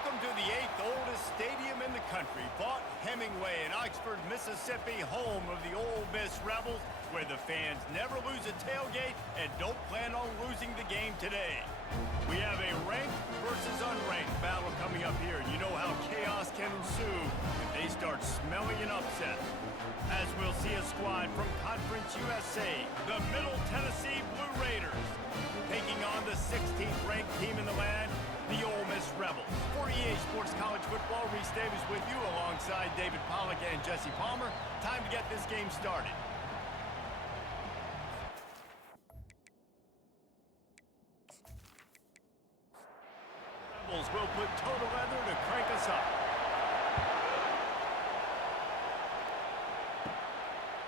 Welcome to the 8th oldest stadium in the country, Vaught Hemingway in Oxford, Mississippi, home of the Ole Miss Rebels, where the fans never lose a tailgate and don't plan on losing the game today. We have a ranked versus unranked battle coming up here, and you know how chaos can ensue if they start smelling an upset. As we'll see a squad from Conference USA, the Middle Tennessee Blue Raiders, taking on the 16th ranked team in the land, the Ole Miss Rebels. For EA Sports College Football, Reese Davis with you alongside David Pollack and Jesse Palmer. Time to get this game started. Rebels will put total leather to crank us up.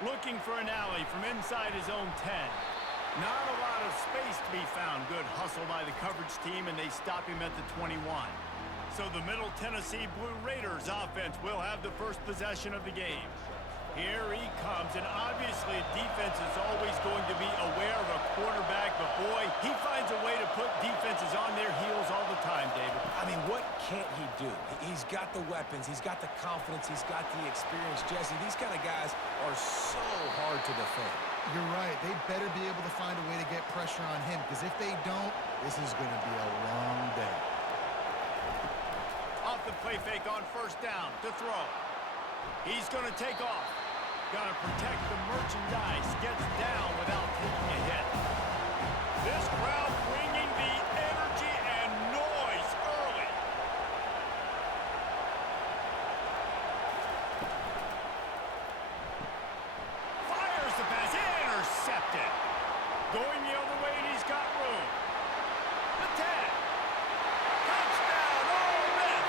Looking for an alley from inside his own 10. Not a lot of space to be found. Good hustle by the coverage team, and they stop him at the 21. So the Middle Tennessee Blue Raiders offense will have the first possession of the game. Here he comes, and obviously defense is always going to be aware of a quarterback, but boy, he finds a way to put defenses on their heels all the time, David. I mean, what can't he do? He's got the weapons, he's got the confidence, he's got the experience. Jesse, these kind of guys are so hard to defend. You're right. They better be able to find a way to get pressure on him, because if they don't, this is going to be a long day. Off the play fake on first down to throw. He's going to take off. Got to protect the merchandise. Gets down without taking a hit. This crowd bringing the energy and noise early. Fires the pass. Intercepted. Going the other way, and he's got room. The 10. Touchdown, Ole Miss.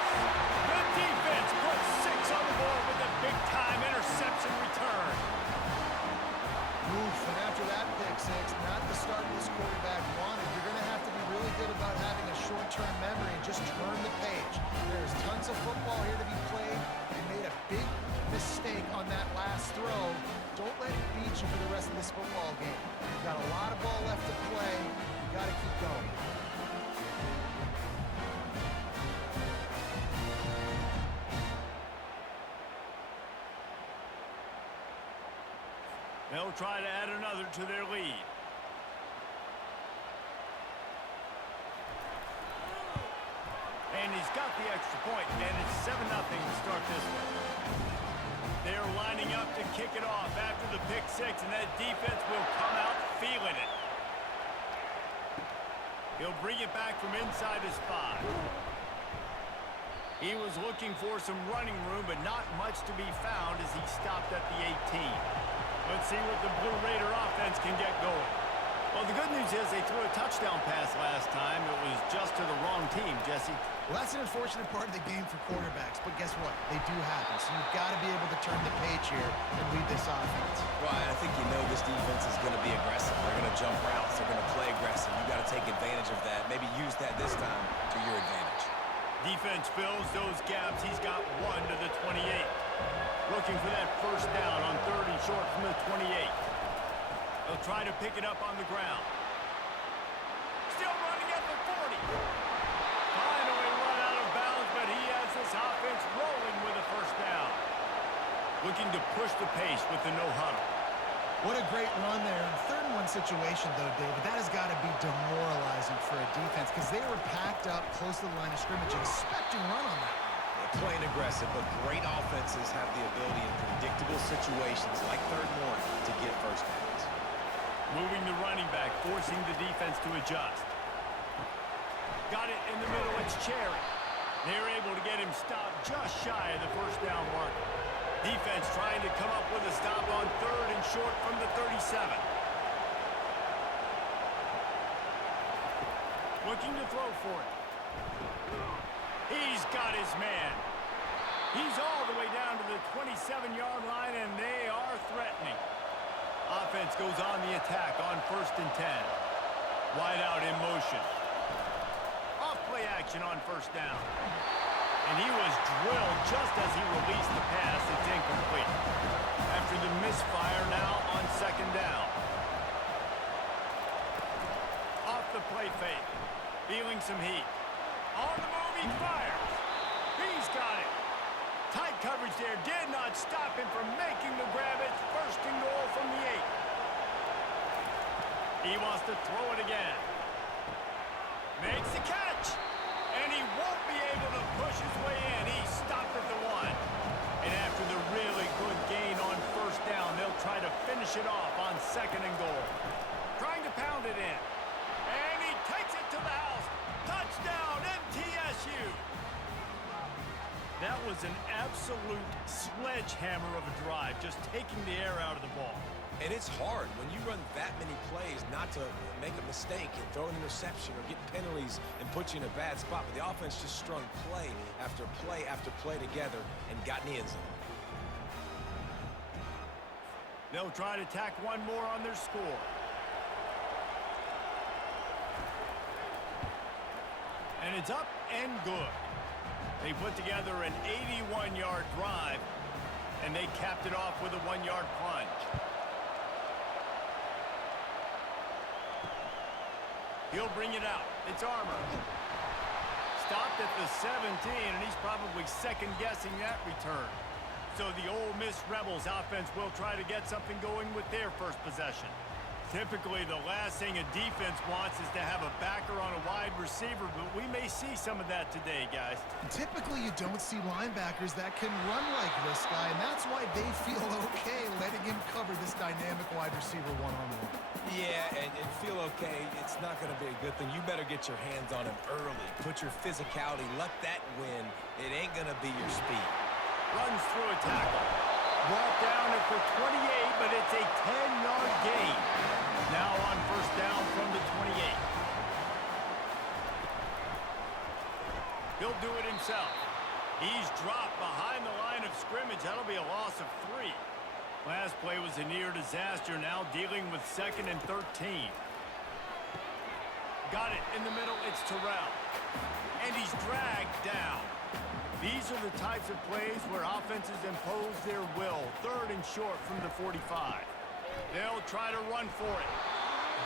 The defense puts 6 on the board with a big-time interception return. Oof, and after that pick six, not the start this quarterback wanted. You're going to have to be really good about having a short-term memory and just turn the page. There's tons of football here to be played. You made a big mistake on that last throw. Don't let it beat you for the rest of this football game. You've got a lot of ball left to play. You've got to keep going. They'll try to add another to their lead. And he's got the extra point, and it's 7-0 to start this one. They're lining up to kick it off after the pick six, and that defense will come out feeling it. He'll bring it back from inside his 5. He was looking for some running room, but not much to be found as he stopped at the 18. Let's see what the Blue Raider offense can get going. Well, the good news is they threw a touchdown pass last time. It was just to the wrong team, Jesse. Well, that's an unfortunate part of the game for quarterbacks, but guess what? They do happen, so you've got to be able to turn the page here and lead this offense. Right, I think you know this defense is going to be aggressive. They're going to jump routes. They're going to play aggressive. You've got to take advantage of that. Maybe use that this time to your advantage. Defense fills those gaps. He's got 1 to the 28. Looking for that first down on 3rd and short from the 28. They'll try to pick it up on the ground. Still running at the 40. Finally run out of bounds, but he has this offense rolling with a first down. Looking to push the pace with the no huddle. What a great run there. In 3rd and 1 situation, though, David, that has got to be demoralizing for a defense because they were packed up close to the line of scrimmage expecting run on that. Playing aggressive, but great offenses have the ability in predictable situations like 3rd and 1 to get first downs. Moving the running back, forcing the defense to adjust. Got it in the middle, it's Cherry. They're able to get him stopped just shy of the first down mark. Defense trying to come up with a stop on 3rd and short from the 37. Looking to throw for it. He's got his man. He's all the way down to the 27-yard line, and they are threatening. Offense goes on the attack on 1st and 10. Wide out in motion. Off play action on first down. And he was drilled just as he released the pass. It's incomplete. After the misfire, now on 2nd down. Off the play fake. Feeling some heat. On the move, he fires. can't stop him from making the grab. It's first and goal from the 8. He wants to throw it again. Makes the catch. And he won't be able to push his way in. He stopped at the 1. And after the really good gain on first down, they'll try to finish it off on second and goal. Trying to pound it in. And he takes it to the house. Touchdown, MTSU. That was an absolute sledgehammer of a drive, just taking the air out of the ball. And it's hard when you run that many plays not to make a mistake and throw an interception or get penalties and put you in a bad spot. But the offense just strung play after play after play together and got in the end zone. They'll try to tack one more on their score. And it's up and good. They put together an 81-yard drive, and they capped it off with a 1-yard plunge. He'll bring it out. It's Armour. Stopped at the 17, and he's probably second-guessing that return. So the Ole Miss Rebels offense will try to get something going with their first possession. Typically, the last thing a defense wants is to have a backer on a wide receiver, but we may see some of that today, guys. Typically, you don't see linebackers that can run like this guy, and that's why they feel okay letting him cover this dynamic wide receiver one-on-one. Yeah, and feel okay. It's not going to be a good thing. You better get your hands on him early. Put your physicality. Let that win. It ain't going to be your speed. Runs through a tackle. Brought down at the 28, but it's a 10-yard gain. Now on first down from the 28. He'll do it himself. He's dropped behind the line of scrimmage. That'll be a loss of 3. Last play was a near disaster. Now dealing with second and 13. Got it in the middle. It's Terrell. And he's dragged down. These are the types of plays where offenses impose their will. Third and short from the 45. They'll try to run for it.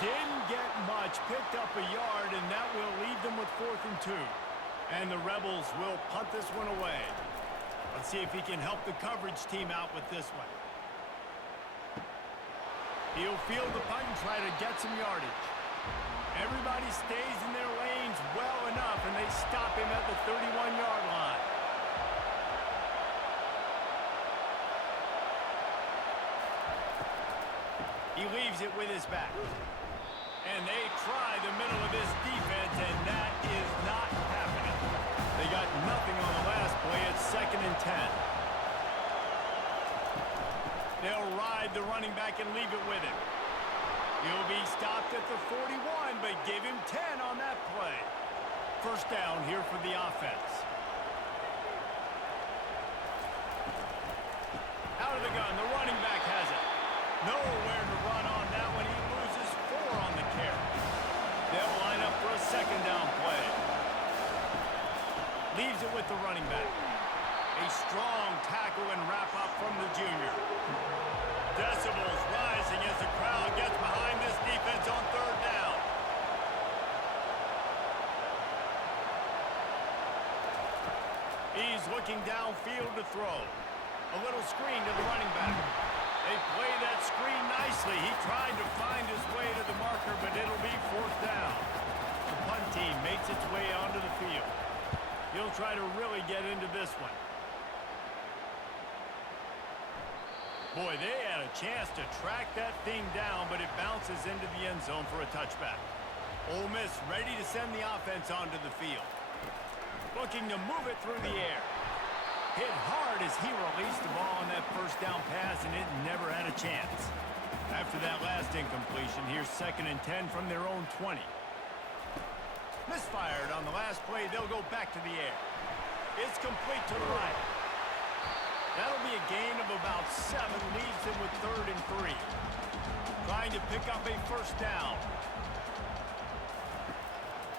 Didn't get much. Picked up a yard, and that will leave them with 4th and 2. And the Rebels will punt this one away. Let's see if he can help the coverage team out with this one. He'll field the punt and try to get some yardage. Everybody stays in their lanes well enough, and they stop him at the 31-yard line. He leaves it with his back. And they try the middle of this defense, and that is not happening. They got nothing on the last play. It's 2nd and 10. They'll ride the running back and leave it with him. He'll be stopped at the 41, but give him 10 on that play. First down here for the offense. Out of the gun, the running back has it. Nowhere to run on that one. He loses 4 on the carry. They'll line up for a second down play. Leaves it with the running back. A strong tackle and wrap-up from the junior. Decibels rising as the crowd gets behind this defense on third down. He's looking downfield to throw. A little screen to the running back. They play that screen nicely. He tried to find his way to the marker, but it'll be 4th down. The punt team makes its way onto the field. He'll try to really get into this one. Boy, they had a chance to track that thing down, but it bounces into the end zone for a touchback. Ole Miss ready to send the offense onto the field. Looking to move it through the air. Hit hard as he released the ball on that first down pass, and it never had a chance. After that last incompletion, here's 2nd and 10 from their own 20. Misfired on the last play. They'll go back to the air. It's complete to the right. That'll be a gain of about 7. Leaves him with 3rd and 3. Trying to pick up a first down.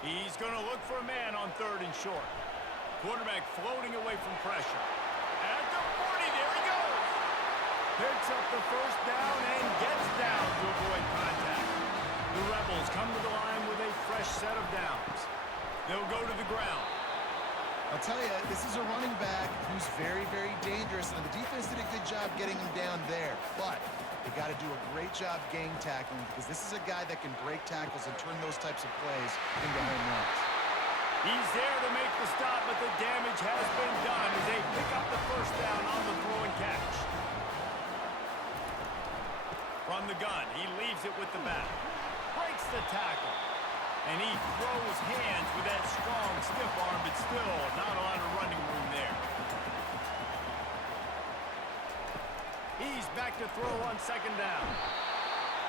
He's going to look for a man on 3rd and short. Quarterback floating away from pressure. At the 40, there he goes. Picks up the first down and gets down to avoid contact. The Rebels come to the line with a fresh set of downs. They'll go to the ground. I'll tell you, this is a running back who's very, very dangerous, and the defense did a good job getting him down there. But they got to do a great job gang tackling because this is a guy that can break tackles and turn those types of plays into home runs. He's there to make the stop, but the damage has been done as they pick up the first down on the throw and catch. From the gun, he leaves it with the back. Breaks the tackle. And he throws hands with that strong, stiff arm, but still not a lot of running room there. He's back to throw on second down.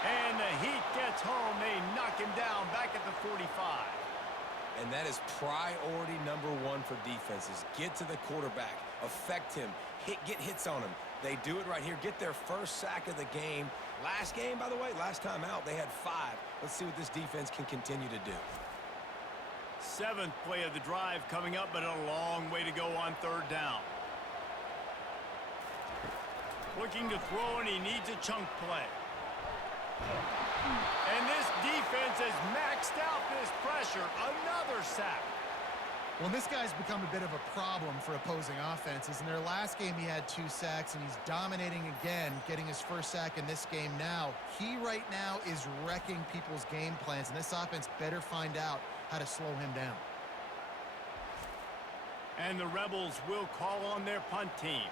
And the Heat gets home. They knock him down back at the 45. And that is priority number one for defenses. Get to the quarterback. Affect him. Get hits on him. They do it right here. Get their first sack of the game. Last game, by the way, last time out, they had 5. Let's see what this defense can continue to do. 7th play of the drive coming up, but a long way to go on third down. Looking to throw, and he needs a chunk play. And this defense has maxed out this pressure. Another sack. Well, this guy's become a bit of a problem for opposing offenses. In their last game, he had 2 sacks, and he's dominating again, getting his first sack in this game now. He right now is wrecking people's game plans, and this offense better find out how to slow him down. And the Rebels will call on their punt team.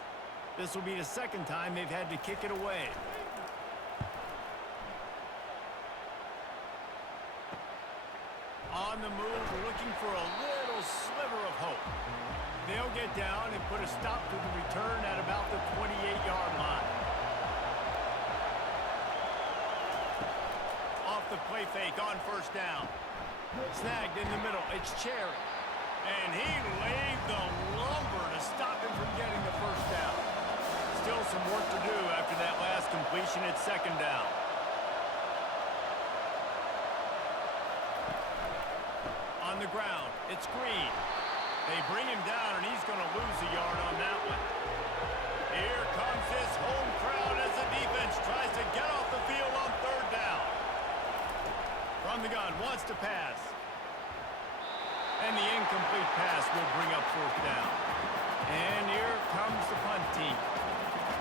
This will be the second time they've had to kick it away. On the move, looking for a little sliver of hope. They'll get down and put a stop to the return at about the 28-yard line. Off the play fake on first down. Snagged in the middle. It's Cherry. And he laid the lumber to stop him from getting the first down. Still some work to do after that last completion at second down. On the ground, it's Green. They bring him down, and he's going to lose a yard on that one. Here comes this home crowd as the defense tries to get off the field on third down. From the gun, wants to pass. And the incomplete pass will bring up fourth down. And here comes the punt team.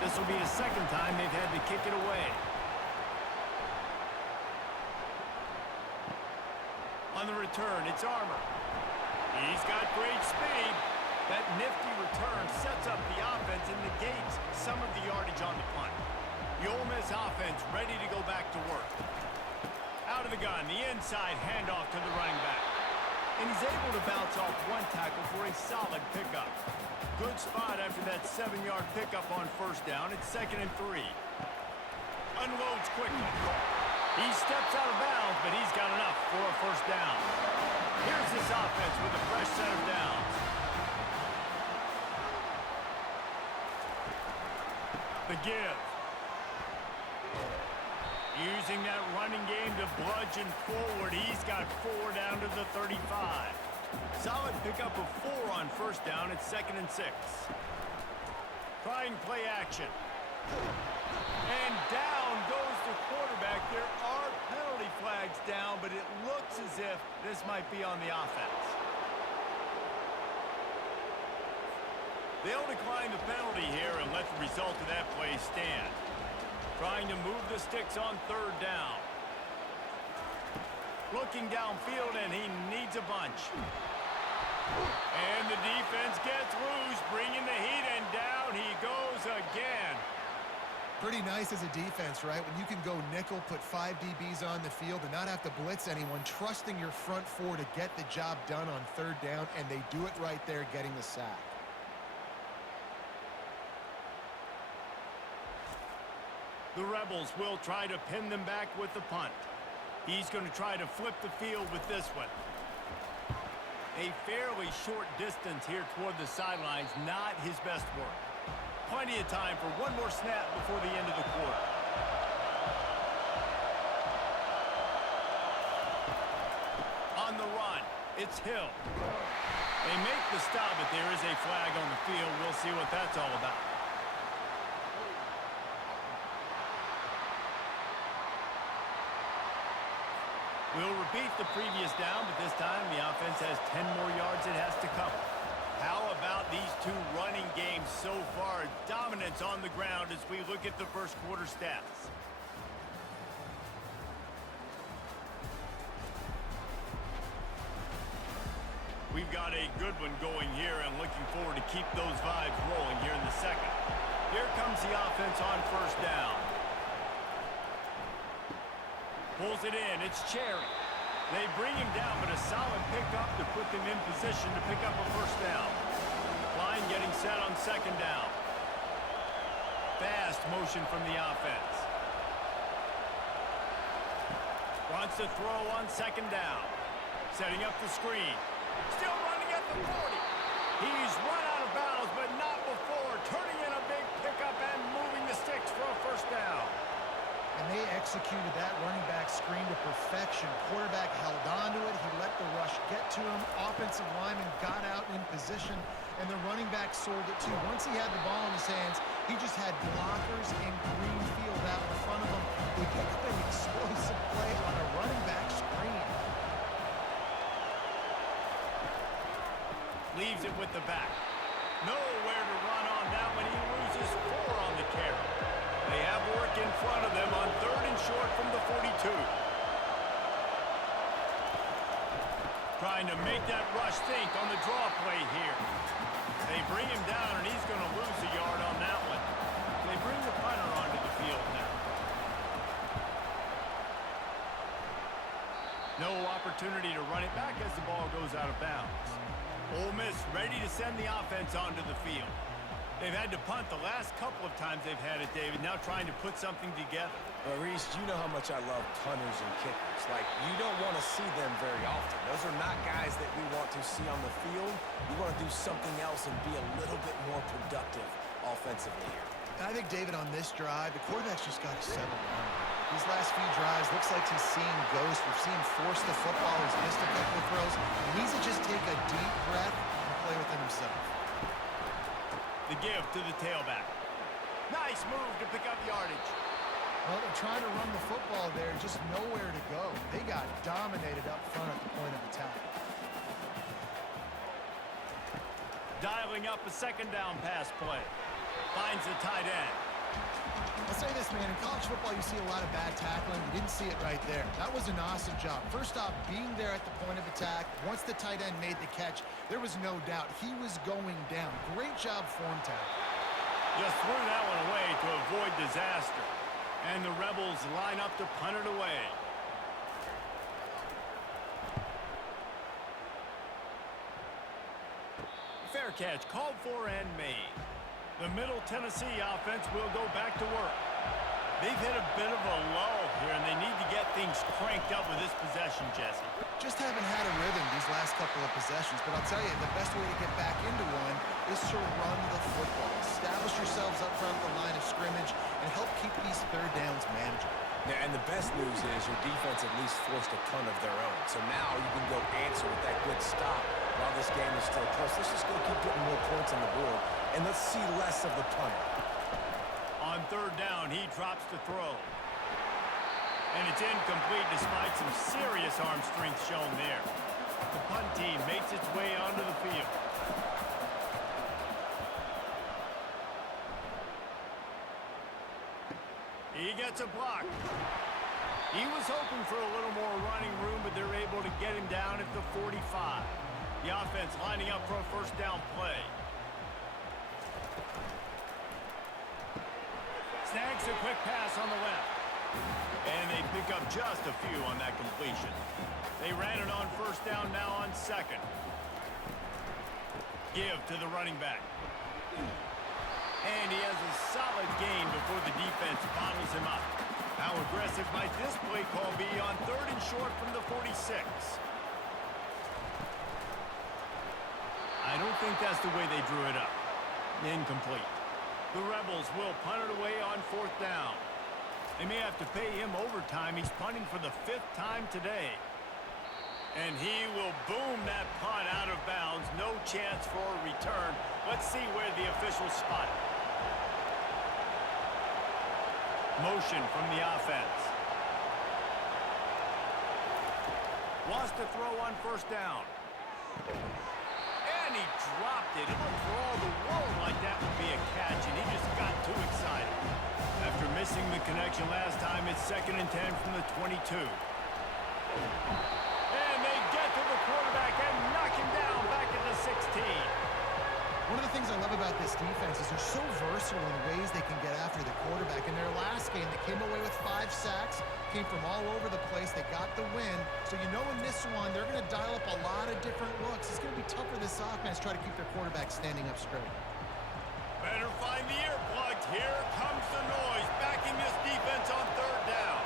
This will be the second time they've had to kick it away. On the return, it's Armour. He's got great speed. That nifty return sets up the offense and negates some of the yardage on the punt. The Ole Miss offense ready to go back to work. Out of the gun, the inside handoff to the running back. And he's able to bounce off one tackle for a solid pickup. Good spot after that 7-yard pickup on first down. It's 2nd and 3. Unloads quickly. He steps out of bounds, but he's got enough for a first down. Here's this offense with a fresh set of downs. The give. Using that running game to bludgeon forward. He's got 4 down to the 35. Solid pickup of 4 on first down. It's 2nd and 6. Trying play action. And down goes the quarterback. There are penalty flags down, but it looks as if this might be on the offense. They'll decline the penalty here and let the result of that play stand. Trying to move the sticks on third down. Looking downfield, and he needs a bunch. And the defense gets loose, bringing the Heat, and down he goes again. Pretty nice as a defense, right? When you can go nickel, put 5 DBs on the field and not have to blitz anyone, trusting your front 4 to get the job done on third down, and they do it right there, getting the sack. The Rebels will try to pin them back with the punt. He's going to try to flip the field with this one. A fairly short distance here toward the sidelines, not his best work. Plenty of time for one more snap before the end of the quarter. On the run, it's Hill. They make the stop, but there is a flag on the field. We'll see what that's all about. We'll repeat the previous down, but this time the offense has 10 more yards it has to cover. How running game so far. Dominance on the ground as we look at the first quarter stats. We've got a good one going here and looking forward to keep those vibes rolling here in the second. Here comes the offense on first down. Pulls it in. It's Cherry. They bring him down, but a solid pickup to put them in position to pick up a first down. Line getting set on second down. Fast motion from the offense. Wants to throw on second down. Setting up the screen. Still running at the 40. He's run out of bounds, but not before. Turning in a big pickup and moving the sticks for a first down. And they executed that running back screen to perfection. Quarterback held on to it. He let the rush get to him. Offensive lineman got out in position, and the running back sold it too. Once he had the ball in his hands, he just had blockers and green field out in front of him. They picked up an explosive play on a running back screen. Leaves it with the back. Nowhere to run on that one. He loses 4 on the carry. They have work in front of them on 3rd and short from the 42. Trying to make that rush think on the draw play here. They bring him down, and he's going to lose a yard on that one. They bring the punter onto the field now. No opportunity to run it back as the ball goes out of bounds. Ole Miss ready to send the offense onto the field. They've had to punt the last couple of times they've had it, David, now trying to put something together. Well, Reese, you know how much I love punters and kickers. Like, you don't want to see them very often. Those are not guys that we want to see on the field. We want to do something else and be a little bit more productive offensively here. And I think, David, on this drive, the quarterback's just got to settle down. These last few drives, looks like he's seeing ghosts. We've seen him force the football. He's missed a couple of throws. He needs to just take a deep breath and play within himself. The give to the tailback. Nice move to pick up yardage. Well, they're trying to run the football there, just nowhere to go. They got dominated up front at the point of attack. Dialing up a second down pass play. Finds the tight end. I'll say this, man. In college football, you see a lot of bad tackling. You didn't see it right there. That was an awesome job. First off, being there at the point of attack. Once the tight end made the catch, there was no doubt he was going down. Great job form tackle. Just threw that one away to avoid disaster. And the Rebels line up to punt it away. Fair catch called for and made. The Middle Tennessee offense will go back to work. They've hit a bit of a lull here, and they need to get things cranked up with this possession, Jesse. Just haven't had a rhythm these last couple of possessions, but I'll tell you, the best way to get back into one is to run the football. Establish yourselves up front of the line of scrimmage and help keep these third downs manageable. Yeah, and the best news is your defense at least forced a punt of their own. So now you can go answer with that good stop while this game is still close. Let's just go keep putting more points on the board, and let's see less of the punter. On third down, he drops to throw. And it's incomplete despite some serious arm strength shown there. The punt team makes its way onto the field. He gets a block. He was hoping for a little more running room, but they're able to get him down at the 45. The offense lining up for a first down play. Snags a quick pass on the left. And they pick up just a few on that completion. They ran it on first down, now on second. Give to the running back. And he has a solid gain before the defense bottles him up. How aggressive might this play call be on third and short from the 46? I don't think that's the way they drew it up. Incomplete. The Rebels will punt it away on fourth down. They may have to pay him overtime. He's punting for the 5th time today. And he will boom that punt out of bounds. No chance for a return. Let's see where the officials spot it. Motion from the offense. Wants to throw on first down. And he dropped it. It looked for all the losing the connection last time. It's 2nd and 10 from the 22. And they get to the quarterback and knock him down back at the 16. One of the things I love about this defense is they're so versatile in ways they can get after the quarterback. In their last game, they came away with 5 sacks, came from all over the place. They got the win. So you know in this one, they're going to dial up a lot of different looks. It's going to be tough for this offense to try to keep their quarterback standing up straight. Better find the earplugs. Here comes the noise, backing this defense on 3rd down.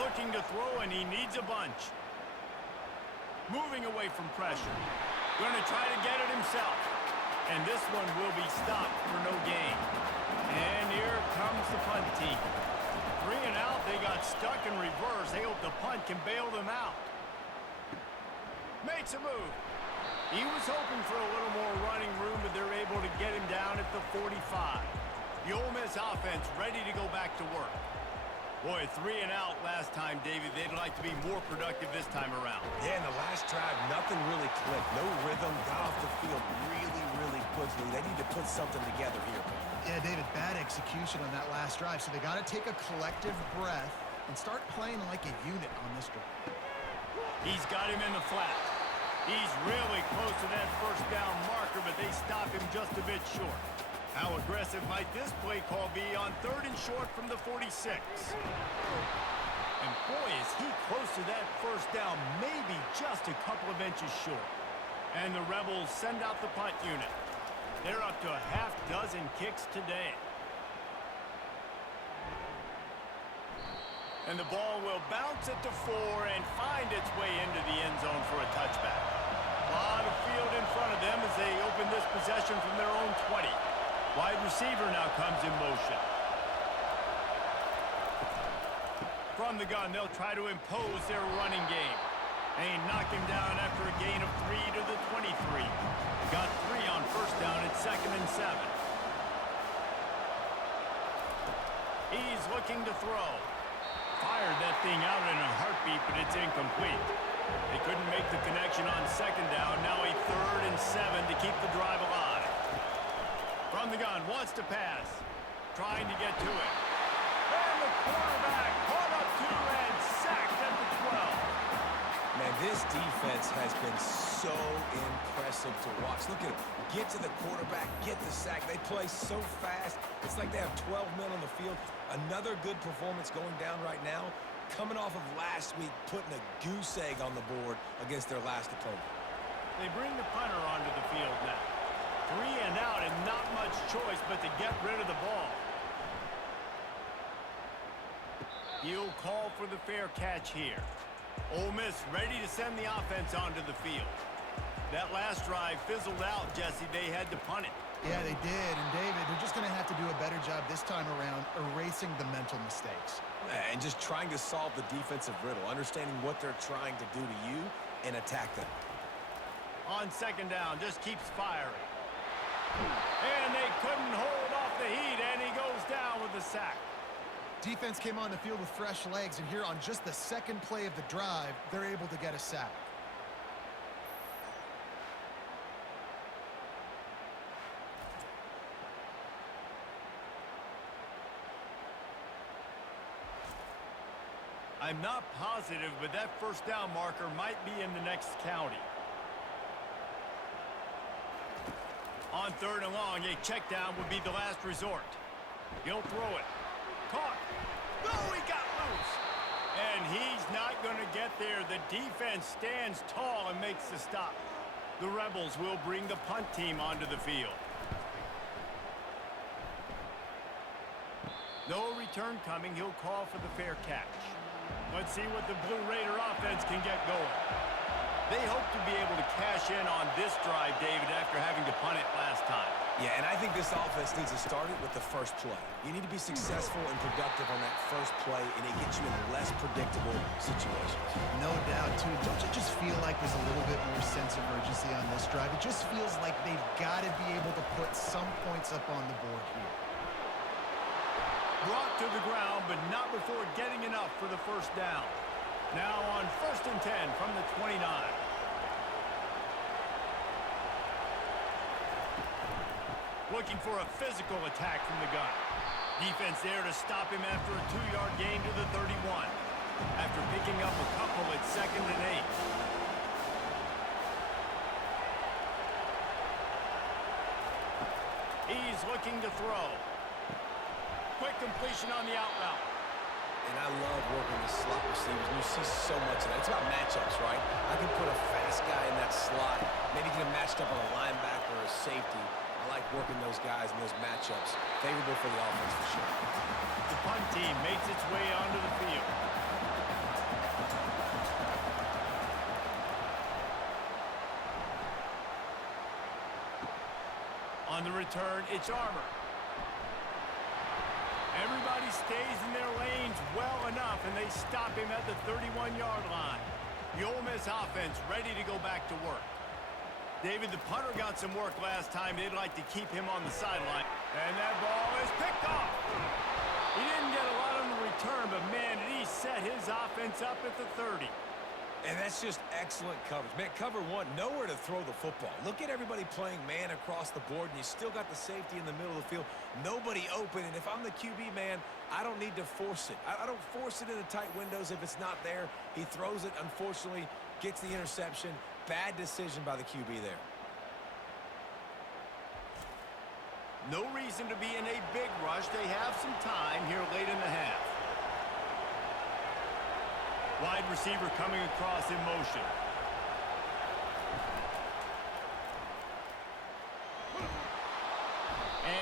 Looking to throw, and he needs a bunch. Moving away from pressure. Going to try to get it himself. And this one will be stopped for no gain. And here comes the punt team. 3 and out, they got stuck in reverse. They hope the punt can bail them out. Makes a move. He was hoping for a little more running room, but they're able to get him down at the 45. The Ole Miss offense ready to go back to work. Boy, 3 and out last time, David. They'd like to be more productive this time around. Yeah, in the last drive, nothing really clicked. No rhythm, got off the field really quickly. They need to put something together here. Yeah, David, bad execution on that last drive. So they got to take a collective breath and start playing like a unit on this drive. He's got him in the flat. He's really close to that 1st down marker, but they stop him just a bit short. How aggressive might this play call be on 3rd and short from the 46? And boy, is he close to that 1st down, maybe just a couple of inches short. And the Rebels send out the punt unit. They're up to a half-dozen kicks today. And the ball will bounce at the 4 and find its way into the end zone for a touchback. A lot of field in front of them as they open this possession from their own 20. Wide receiver now comes in motion. From the gun, they'll try to impose their running game. They knock him down after a gain of 3 to the 23. Got 3 on 1st down at 2nd and 7. He's looking to throw. Fired that thing out in a heartbeat, but it's incomplete. They couldn't make the connection on 2nd down. Now a 3rd and 7 to keep the drive alive. From the gun, wants to pass. Trying to get to it. And the quarterback caught up to and sacked at the 12. Man, this defense has been so impressive to watch. Look at it. Get to the quarterback, get the sack. They play so fast. It's like they have 12 men on the field. Another good performance going down right now. Coming off of last week, putting a goose egg on the board against their last opponent. They bring the punter onto the field now. 3 and out and not much choice but to get rid of the ball. He'll call for the fair catch here. Ole Miss ready to send the offense onto the field. That last drive fizzled out, Jesse. They had to punt it. Yeah, they did. And, David, they're just going to have to do a better job this time around erasing the mental mistakes. And just trying to solve the defensive riddle, understanding what they're trying to do to you and attack them. On 2nd down, just keeps firing. And they couldn't hold off the heat, and he goes down with the sack. Defense came on the field with fresh legs, and here on just the 2nd play of the drive, they're able to get a sack. I'm not positive, but that 1st down marker might be in the next county. On 3rd and long, a check down would be the last resort. He'll throw it. Caught. Oh, he got loose. And he's not going to get there. The defense stands tall and makes the stop. The Rebels will bring the punt team onto the field. No return coming. He'll call for the fair catch. Let's see what the Blue Raider offense can get going. They hope to be able to cash in on this drive, David, after having to punt it last time. Yeah, and I think this offense needs to start it with the first play. You need to be successful and productive on that first play, and it gets you in less predictable situations. No doubt, too. Don't you just feel like there's a little bit more sense of urgency on this drive? It just feels like they've got to be able to put some points up on the board here. Brought to the ground, but not before getting enough for the 1st down. Now on 1st and 10 from the 29. Looking for a physical attack from the gun. Defense there to stop him after a 2-yard gain to the 31. After picking up a couple at 2nd and 8. He's looking to throw. Quick completion on the out route. And I love working the slot receivers. You see so much of that. It's about matchups, right? I can put a fast guy in that slot, maybe get him matched up on a linebacker or a safety. I like working those guys in those matchups. Favorable for the offense for sure. The punt team makes its way onto the field. On the return, it's Armour. Everybody stays in their lanes well enough, and they stop him at the 31-yard line. The Ole Miss offense ready to go back to work. David, the punter got some work last time. They'd like to keep him on the sideline. And that ball is picked off. He didn't get a lot on the return, but, man, did he set his offense up at the 30. And that's just excellent coverage. Man, cover one, nowhere to throw the football. Look at everybody playing man across the board, and you still got the safety in the middle of the field. Nobody open, and if I'm the QB, man, I don't need to force it. I don't force it into tight windows if it's not there. He throws it, unfortunately, gets the interception. Bad decision by the QB there. No reason to be in a big rush. They have some time here late in the half. Wide receiver coming across in motion.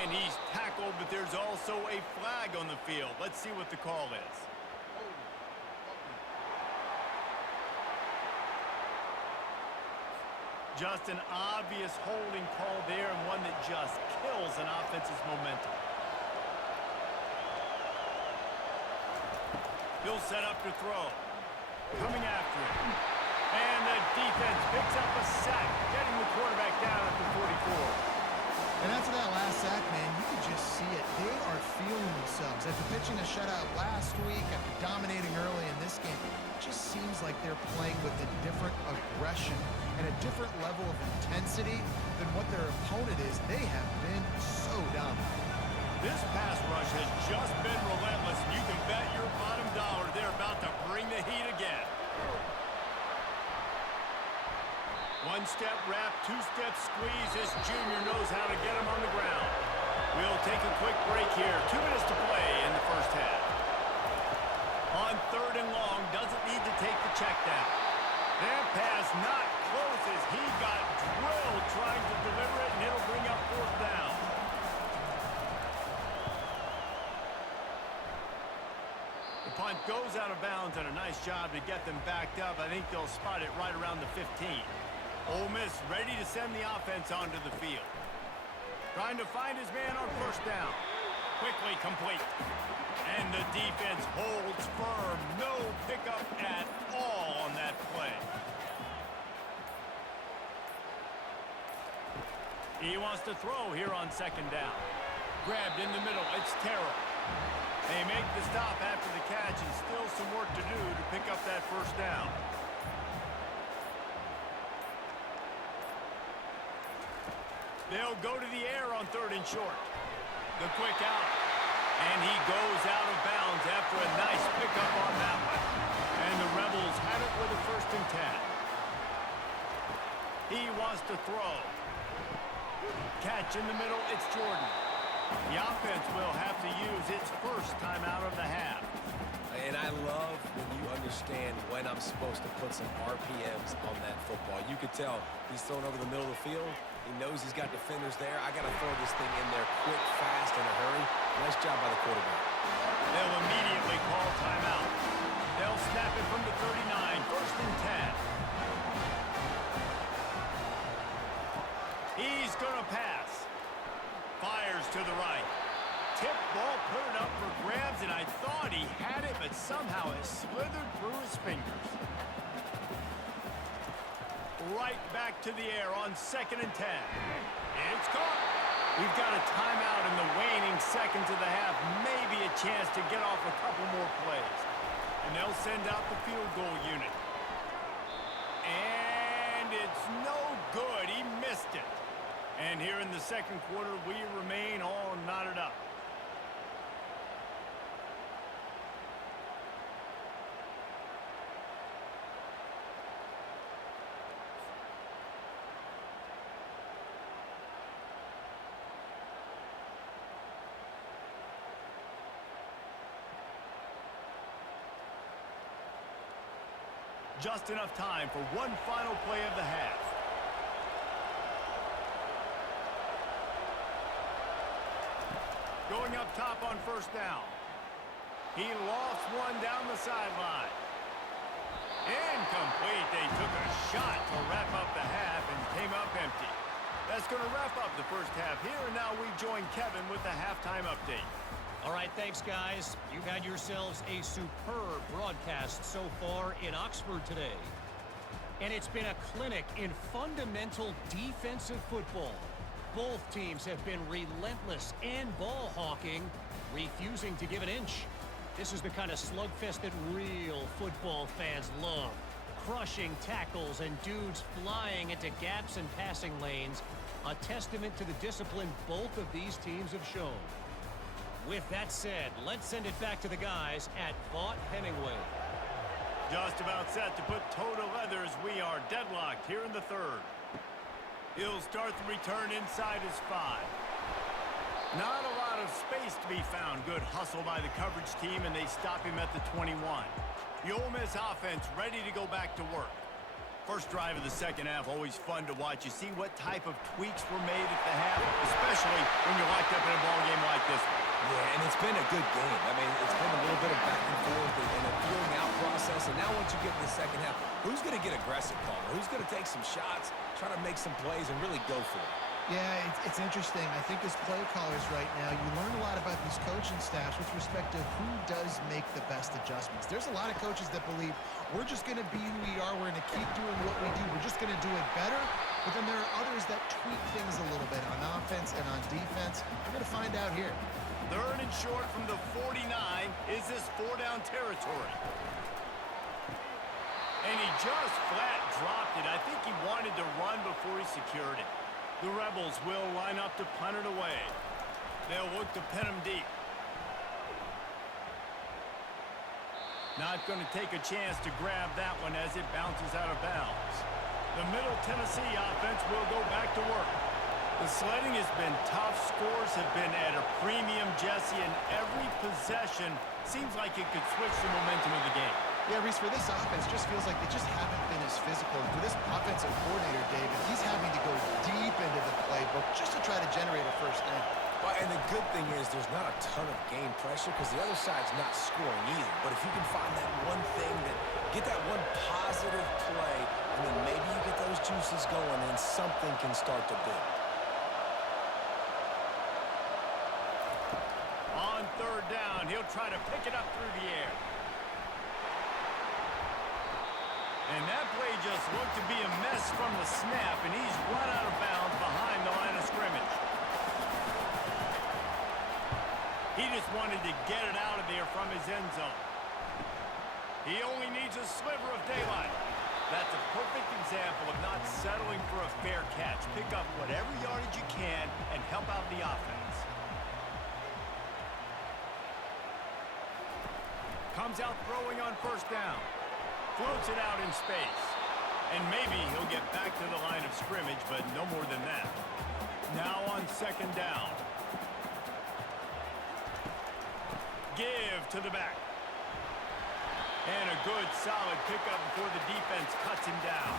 And he's tackled, but there's also a flag on the field. Let's see what the call is. Just an obvious holding call there, and one that just kills an offense's momentum. He'll set up to throw. Coming after him. And the defense picks up a sack, getting the quarterback down at the 44. And after that last sack, man, you can just see it. They are feeling themselves. After pitching a shutout last week, after dominating early in this game, it just seems like they're playing with a different aggression and a different level of intensity than what their opponent is. They have been so dominant. This pass rush has just been relentless, and you can bet your bottom dollar they're about to bring the heat again. One-step wrap, two-step squeeze. This junior knows how to get him on the ground. We'll take a quick break here. 2 minutes to play in the first half. On 3rd and long, doesn't need to take the check down. That pass not close as he got drilled trying to deliver it, and it'll bring up 4th down. The punt goes out of bounds, and a nice job to get them backed up. I think they'll spot it right around the 15. Ole Miss ready to send the offense onto the field. Trying to find his man on 1st down. Quickly complete. And the defense holds firm. No pickup at all on that play. He wants to throw here on 2nd down. Grabbed in the middle. It's Terrell. They make the stop after the catch, and still some work to do to pick up that 1st down. They'll go to the air on 3rd and short. The quick out. And he goes out of bounds after a nice pickup on that one. And the Rebels had it with a 1st and 10. He wants to throw. Catch in the middle, it's Jordan. The offense will have to use its 1st timeout of the half. And I love when you understand when I'm supposed to put some RPMs on that football. You could tell he's thrown over the middle of the field. He knows he's got defenders there. I got to throw this thing in there quick, fast, in a hurry. Nice job by the quarterback. They'll immediately call timeout. They'll snap it from the 39, 1st and 10. He's going to pass. Fires to the right. Tip ball, put it up for grabs, and I thought he had it, but somehow it slithered through his fingers. Right back to the air on 2nd and 10. It's caught. We've got a timeout in the waning seconds of the half. Maybe a chance to get off a couple more plays. And they'll send out the field goal unit. And it's no good. He missed it. And here in the 2nd quarter, we remain all knotted up. Just enough time for one final play of the half. Going up top on first down. He lofts one down the sideline. Incomplete. They took a shot to wrap up the half and came up empty. That's going to wrap up the first half here, and now we join Kevin with the halftime update. All right, thanks, guys. You've had yourselves a superb broadcast so far in Oxford today. And it's been a clinic in fundamental defensive football. Both teams have been relentless and ball hawking, refusing to give an inch. This is the kind of slugfest that real football fans love. Crushing tackles and dudes flying into gaps and passing lanes. A testament to the discipline both of these teams have shown. With that said, let's send it back to the guys at Vaught Hemingway. Just about set to put toe to leather as we are deadlocked here in the third. He'll start the return inside his 5. Not a lot of space to be found. Good hustle by the coverage team, and they stop him at the 21. The Ole Miss offense ready to go back to work. First drive of the second half, always fun to watch. You see what type of tweaks were made at the half, especially when you're locked up in a ball game like this one. Yeah, and it's been a good game. I mean, it's been a little bit of back and forth and a feeling out process. And now once you get in the second half, who's going to get aggressive, Palmer? Who's going to take some shots, try to make some plays, and really go for it? Yeah, it's interesting. I think as play callers right now, you learn a lot about these coaching staffs with respect to who does make the best adjustments. There's a lot of coaches that believe we're just going to be who we are. We're going to keep doing what we do. We're just going to do it better. But then there are others that tweak things a little bit on offense and on defense. We're going to find out here. Third and short from the 49. Is this 4-down territory? And he just flat dropped it. I think he wanted to run before he secured it. The Rebels will line up to punt it away. They'll look to pin him deep. Not going to take a chance to grab that one as it bounces out of bounds. The Middle Tennessee offense will go back to work. The sledding has been tough. Scores have been at a premium, Jesse, and every possession seems like it could switch the momentum of the game. Yeah, Reese, for this offense, just feels like they just haven't been as physical. For this offensive coordinator, David, he's having to go deep into the playbook just to try to generate a first down. Well, and the good thing is there's not a ton of game pressure because the other side's not scoring either. But if you can find that one thing, get that one positive play, and then maybe you get those juices going, and something can start to build. On third down, he'll try to pick it up through the air. And that play just looked to be a mess from the snap, and he's run out of bounds behind the line of scrimmage. He just wanted to get it out of there from his end zone. He only needs a sliver of daylight. That's a perfect example of not settling for a fair catch. Pick up whatever yardage you can and help out the offense. Comes out throwing on first down. Floats it out in space. And maybe he'll get back to the line of scrimmage, but no more than that. Now on second down. Give to the back. And a good, solid pickup before the defense cuts him down.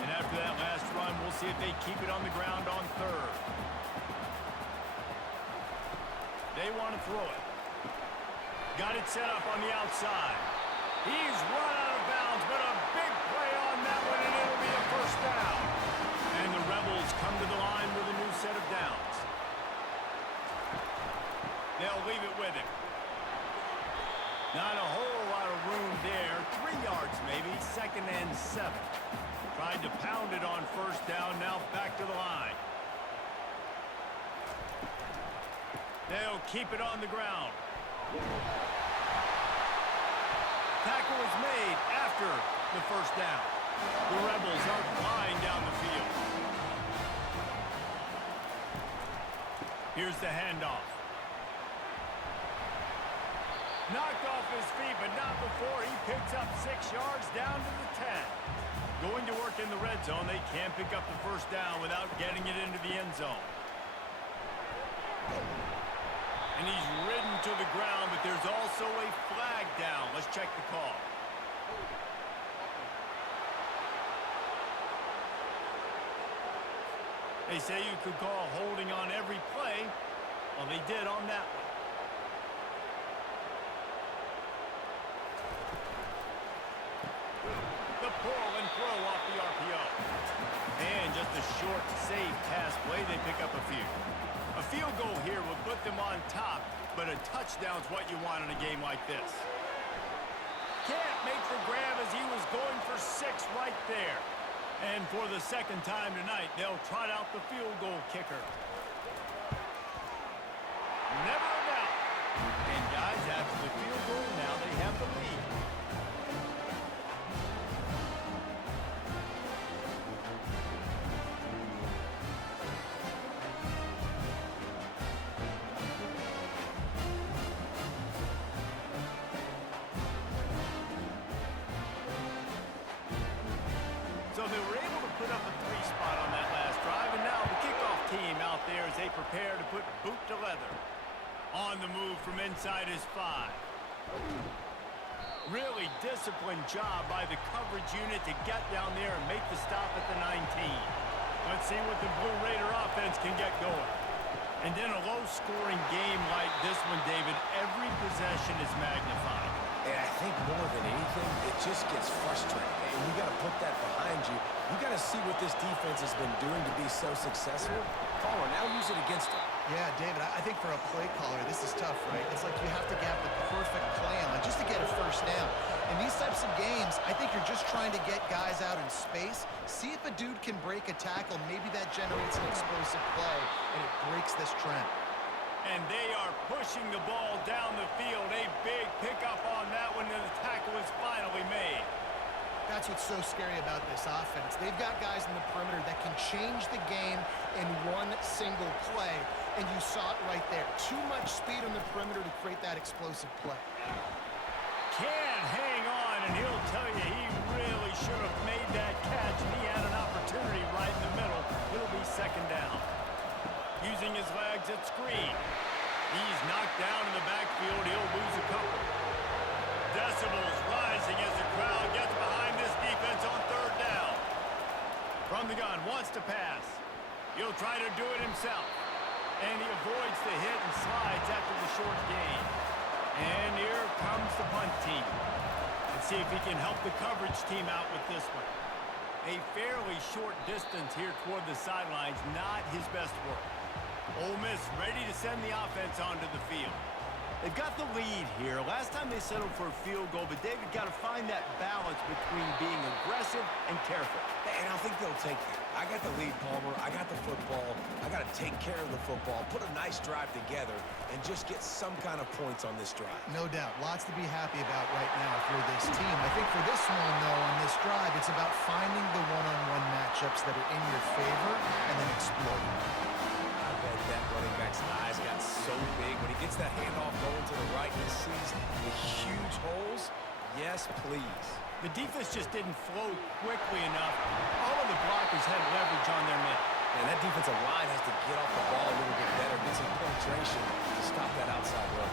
And after that last run, we'll see if they keep it on the ground on third. They want to throw it. Got it set up on the outside. He's run out of bounds, but a big play on that one, and it'll be a first down. And the Rebels come to the line with a new set of downs. They'll leave it with him. Not a whole lot of room there. 3 yards maybe, 2nd and 7. Tried to pound it on first down, now back to the line. They'll keep it on the ground. Tackle is made after the first down. The Rebels are flying down the field. Here's the handoff. Knocked off his feet, but not before he picks up 6 yards down to the 10. Going to work in the red zone. They can't pick up the first down without getting it into the end zone. And he's ridden to the ground, but there's also a flag down. Let's check the call. They say you could call holding on every play. Well, they did on that one. The pull and throw off the RPO. And just a short, safe pass play, they pick up a few. A field goal here would put them on top, but a touchdown's what you want in a game like this. Can't make the grab as he was going for 6 right there. And for the second time tonight, they'll trot out the field goal kicker. Never a doubt. And guys, after the field goal, now they have the lead. So they were able to put up a 3 spot on that last drive, and now the kickoff team out there as they prepare to put boot to leather. On the move from inside his 5. Really disciplined job by the coverage unit to get down there and make the stop at the 19. Let's see what the Blue Raider offense can get going. And in a low-scoring game like this one, David, every possession is magnified. And I think more than anything, it just gets frustrating. And you got to put that behind you. You got to see what this defense has been doing to be so successful. Caller, now use it against them. Yeah, David, I think for a play caller, this is tough, right? It's like you have to have the perfect plan just to get a first down. In these types of games, I think you're just trying to get guys out in space, see if a dude can break a tackle. Maybe that generates an explosive play, and it breaks this trend. And they are pushing the ball down the field. A big pickup on that one, and the tackle is finally made. That's what's so scary about this offense. They've got guys in the perimeter that can change the game in one single play, and you saw it right there. Too much speed on the perimeter to create that explosive play. Can't hang on, and he'll tell you he really should have made that catch, and he had an opportunity right in the middle. It'll be second down. Using his legs at screen. He's knocked down in the backfield. He'll lose a couple. Decibels rising as the crowd gets behind this defense on third down. From the gun, wants to pass. He'll try to do it himself. And he avoids the hit and slides after the short gain. And here comes the punt team. Let's see if he can help the coverage team out with this one. A fairly short distance here toward the sidelines, not his best work. Ole Miss ready to send the offense onto the field. They've got the lead here. Last time they settled for a field goal, but David got to find that balance between being aggressive and careful. And I think they'll take that. I got the lead, Palmer. I got the football. I got to take care of the football, put a nice drive together, and just get some kind of points on this drive. No doubt. Lots to be happy about right now if you're this team. I think for this one, though, on this drive, it's about finding the one-on-one matchups that are in your favor and then exploiting. I bet that running back's eyes got so big when he gets that handoff going to the right and he sees the huge holes. Yes, please. The defense just didn't flow quickly enough. All of the blockers had leverage on their men. And that defensive line has to get off the ball a little bit better, get some penetration to stop that outside run.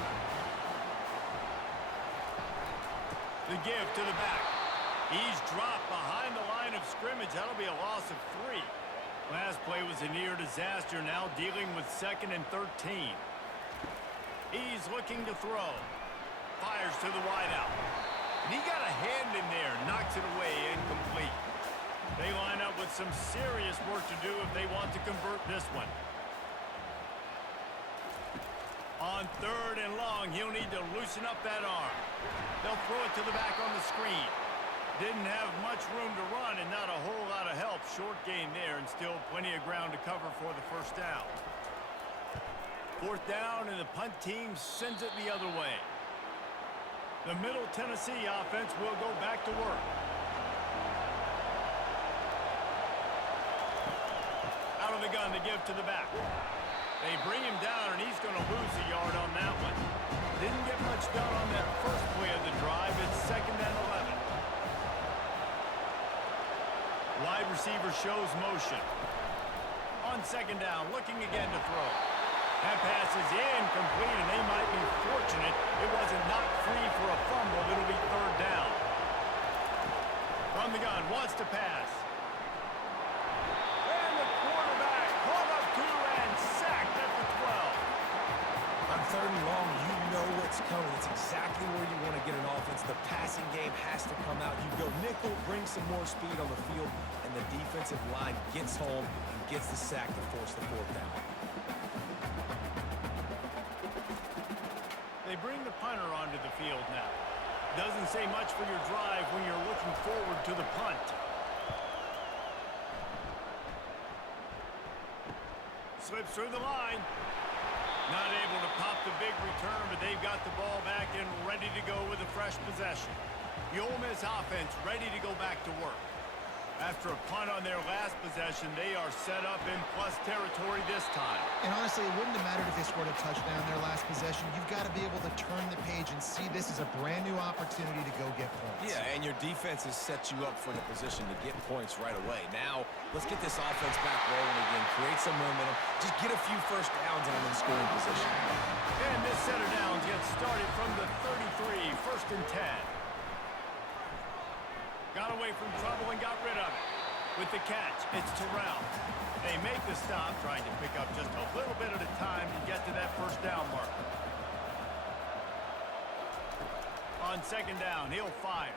The give to the back. He's dropped behind the line of scrimmage. That'll be a loss of 3. Last play was a near disaster, now dealing with 2nd and 13. He's looking to throw. Fires to the wideout. And he got a hand in there, knocks it away, incomplete. They line up with some serious work to do if they want to convert this one. On 3rd and long, he'll need to loosen up that arm. They'll throw it to the back on the screen. Didn't have much room to run and not a whole lot of help. Short gain there and still plenty of ground to cover for the first down. 4th down and the punt team sends it the other way. The Middle Tennessee offense will go back to work. Out of the gun to give to the back. They bring him down and he's going to lose a yard on that one. Didn't get much done on that first play of the drive. It's 2nd and 11. Wide receiver shows motion. On 2nd down, looking again to throw. That pass is incomplete, and they might be fortunate it wasn't knocked free for a fumble. It'll be 3rd down. From the gun, wants to pass. And the quarterback blitz coming. It's exactly where you want to get an offense. The passing game has to come out. You go nickel, bring some more speed on the field, and the defensive line gets home and gets the sack to force the fourth down. They bring the punter onto the field now. Doesn't say much for your drive when you're looking forward to the punt. Slips through the line. Not able to pop the big return, but they've got the ball back and ready to go with a fresh possession. The Ole Miss offense ready to go back to work. After a punt on their last possession, they are set up in plus territory this time. And honestly, it wouldn't have mattered if they scored a touchdown their last possession. You've got to be able to turn the page and see this as a brand new opportunity to go get points. Yeah, and your defense has set you up for the position to get points right away. Now, let's get this offense back rolling again, create some momentum, just get a few first downs and I'm in scoring position. And this set of downs gets started from the 33, 1st and 10. Got away from trouble and got rid of it. With the catch, it's Terrell. They make the stop, trying to pick up just a little bit at a time to get to that first down mark. On 2nd down, he'll fire.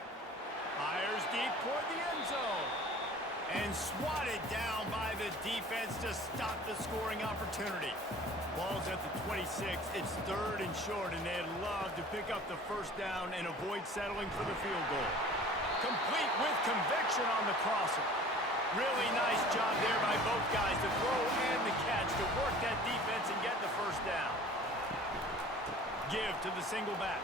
Fires deep toward the end zone. And swatted down by the defense to stop the scoring opportunity. Ball's at the 26. It's 3rd and short, and they'd love to pick up the first down and avoid settling for the field goal. Complete with conviction on the crosser. Really nice job there by both guys, the throw and the catch, to work that defense and get the first down. Give to the single back.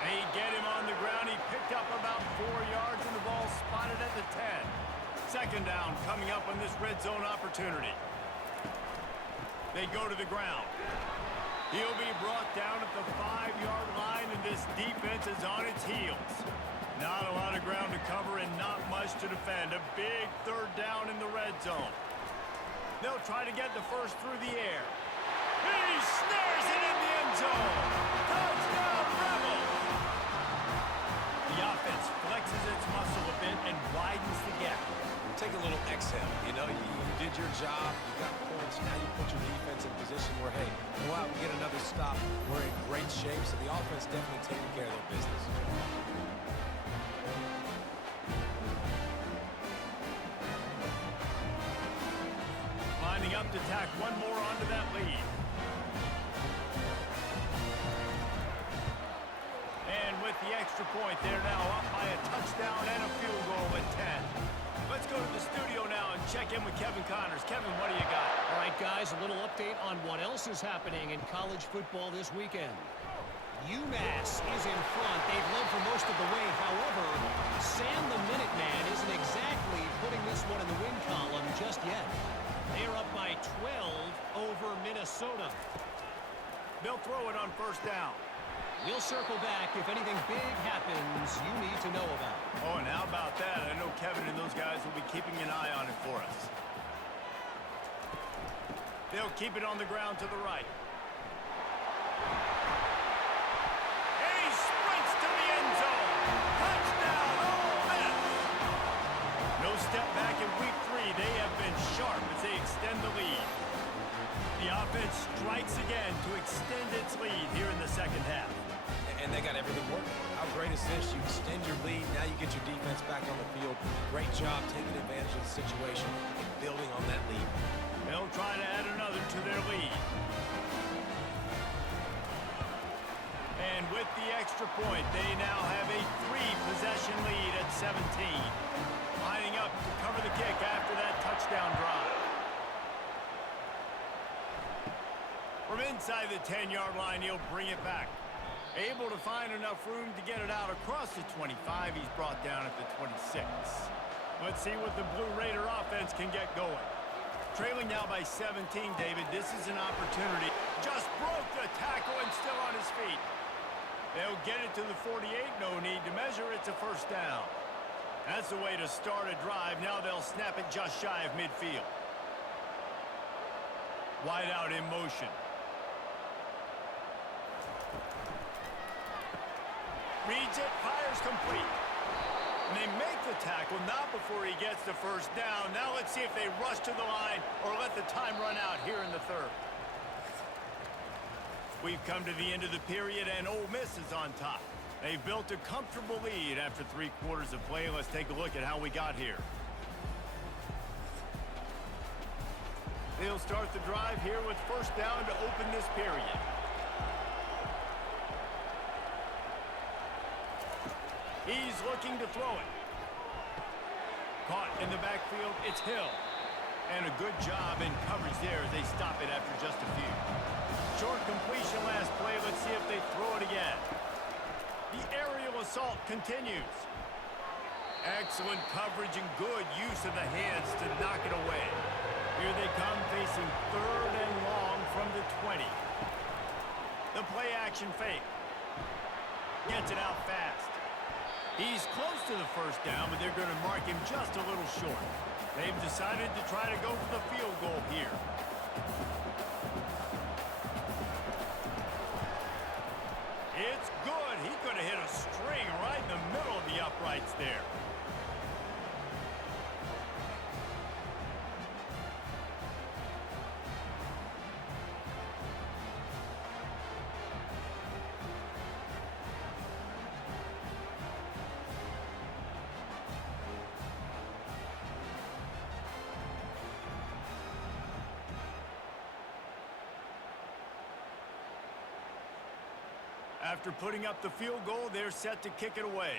They get him on the ground. He picked up about 4 yards, and the ball spotted at the 10. 2nd down coming up on this red zone opportunity. They go to the ground. He'll be brought down at the 5-yard line, and this defense is on its heels. Not a lot of ground to cover and not much to defend. A big 3rd down in the red zone. They'll try to get the first through the air. He snares it in the end zone. Touchdown, Rebels! The offense flexes its muscle a bit and widens the gap. Take a little exhale. You know, you did your job. You got points. Now you put your defense in position where, hey, go out and get another stop. We're in great shape, so the offense definitely taking care of their business. Lining up to tack one more onto that lead. And with the extra point, they're now up by a touchdown and a field goal at 10. Let's go to the studio now and check in with Kevin Connors. Kevin, what do you got? All right, guys, a little update on what else is happening in college football this weekend. UMass is in front. They've led for most of the way. However, Sam the Minuteman isn't exactly putting this one in the win column just yet. They're up by 12 over Minnesota. They'll throw it on 1st down. We'll circle back if anything big happens you need to know about. Oh, and how about that? I know Kevin and those guys will be keeping an eye on it for us. They'll keep it on the ground to the right. And he sprints to the end zone. Touchdown, Ole Miss! No step back in week 3. They have been sharp as they extend the lead. The offense strikes again to extend its lead here in the 2nd half. And they got everything working. How great is this? You extend your lead. Now you get your defense back on the field. Great job taking advantage of the situation and building on that lead. They'll try to add another to their lead. And with the extra point, they now have a 3-possession lead at 17. Lining up to cover the kick after that touchdown drive. From inside the 10-yard line, he'll bring it back. Able to find enough room to get it out across the 25. He's brought down at the 26. Let's see what the Blue Raider offense can get going. Trailing now by 17, David. This is an opportunity. Just broke the tackle and still on his feet. They'll get it to the 48. No need to measure. It's a 1st down. That's the way to start a drive. Now they'll snap it just shy of midfield. Wide out in motion. Reads it, fires complete. And they make the tackle, not before he gets the 1st down. Now let's see if they rush to the line or let the time run out here in the 3rd. We've come to the end of the period, and Ole Miss is on top. They've built a comfortable lead after 3 quarters of play. Let's take a look at how we got here. They'll start the drive here with first down to open this period. He's looking to throw it. Caught in the backfield, it's Hill. And a good job in coverage there as they stop it after just a few. Short completion last play. Let's see if they throw it again. The aerial assault continues. Excellent coverage and good use of the hands to knock it away. Here they come facing 3rd and long from the 20. The play action fake. Gets it out fast. He's close to the first down, but they're going to mark him just a little short. They've decided to try to go for the field goal here. It's good. He could have hit a string right in the middle of the uprights there. After putting up the field goal, they're set to kick it away.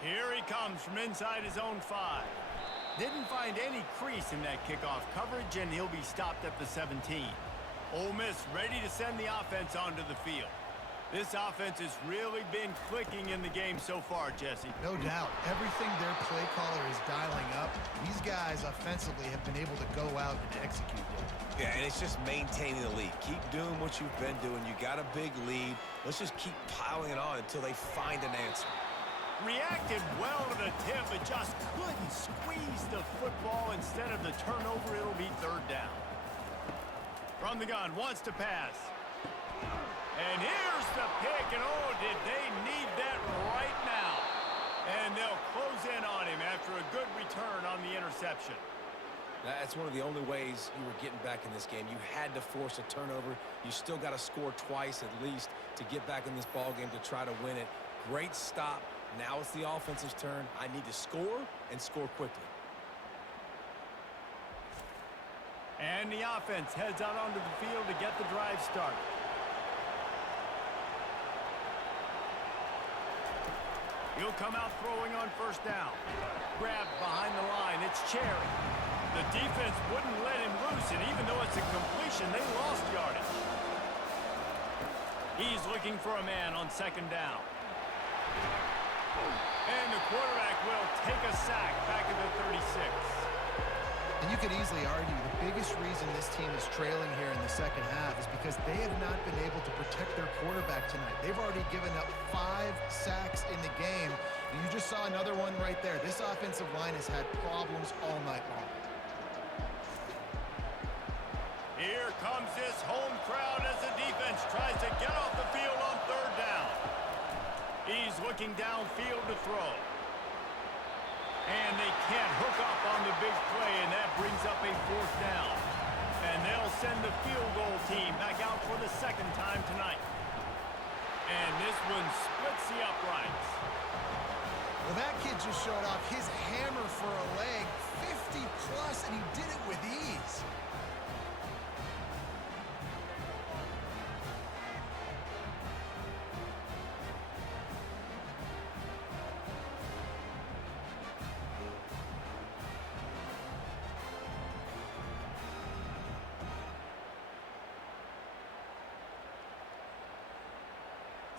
Here he comes from inside his own 5. Didn't find any crease in that kickoff coverage, and he'll be stopped at the 17. Ole Miss ready to send the offense onto the field. This offense has really been clicking in the game so far, Jesse. No doubt. Everything their play caller is dialing up, these guys offensively have been able to go out and execute it. Yeah, and it's just maintaining the lead. Keep doing what you've been doing. You got a big lead. Let's just keep piling it on until they find an answer. Reacted well to the tip, but just couldn't squeeze the football. Instead of the turnover, it'll be 3rd down. From the gun, wants to pass. And here's the pick, and oh, did they need that right now. And they'll close in on him after a good return on the interception. That's one of the only ways you were getting back in this game. You had to force a turnover. You still got to score twice at least to get back in this ball game to try to win it. Great stop. Now it's the offense's turn. I need to score and score quickly. And the offense heads out onto the field to get the drive started. He'll come out throwing on first down. Grabbed behind the line. It's Cherry. The defense wouldn't let him loose, and even though it's a completion, they lost yardage. He's looking for a man on 2nd down. And the quarterback will take a sack back at the 36. And you could easily argue the biggest reason this team is trailing here in the second half is because they have not been able to protect their quarterback tonight. They've already given up 5 sacks in the game. And you just saw another one right there. This offensive line has had problems all night long. Here comes this home crowd as the defense tries to get off the field on 3rd down. He's looking downfield to throw. And they can't hook up on the big play, and that brings up a 4th down. And they'll send the field goal team back out for the 2nd time tonight. And this one splits the uprights. Well, that kid just showed off his hammer for a leg, 50-plus, and he did it with ease.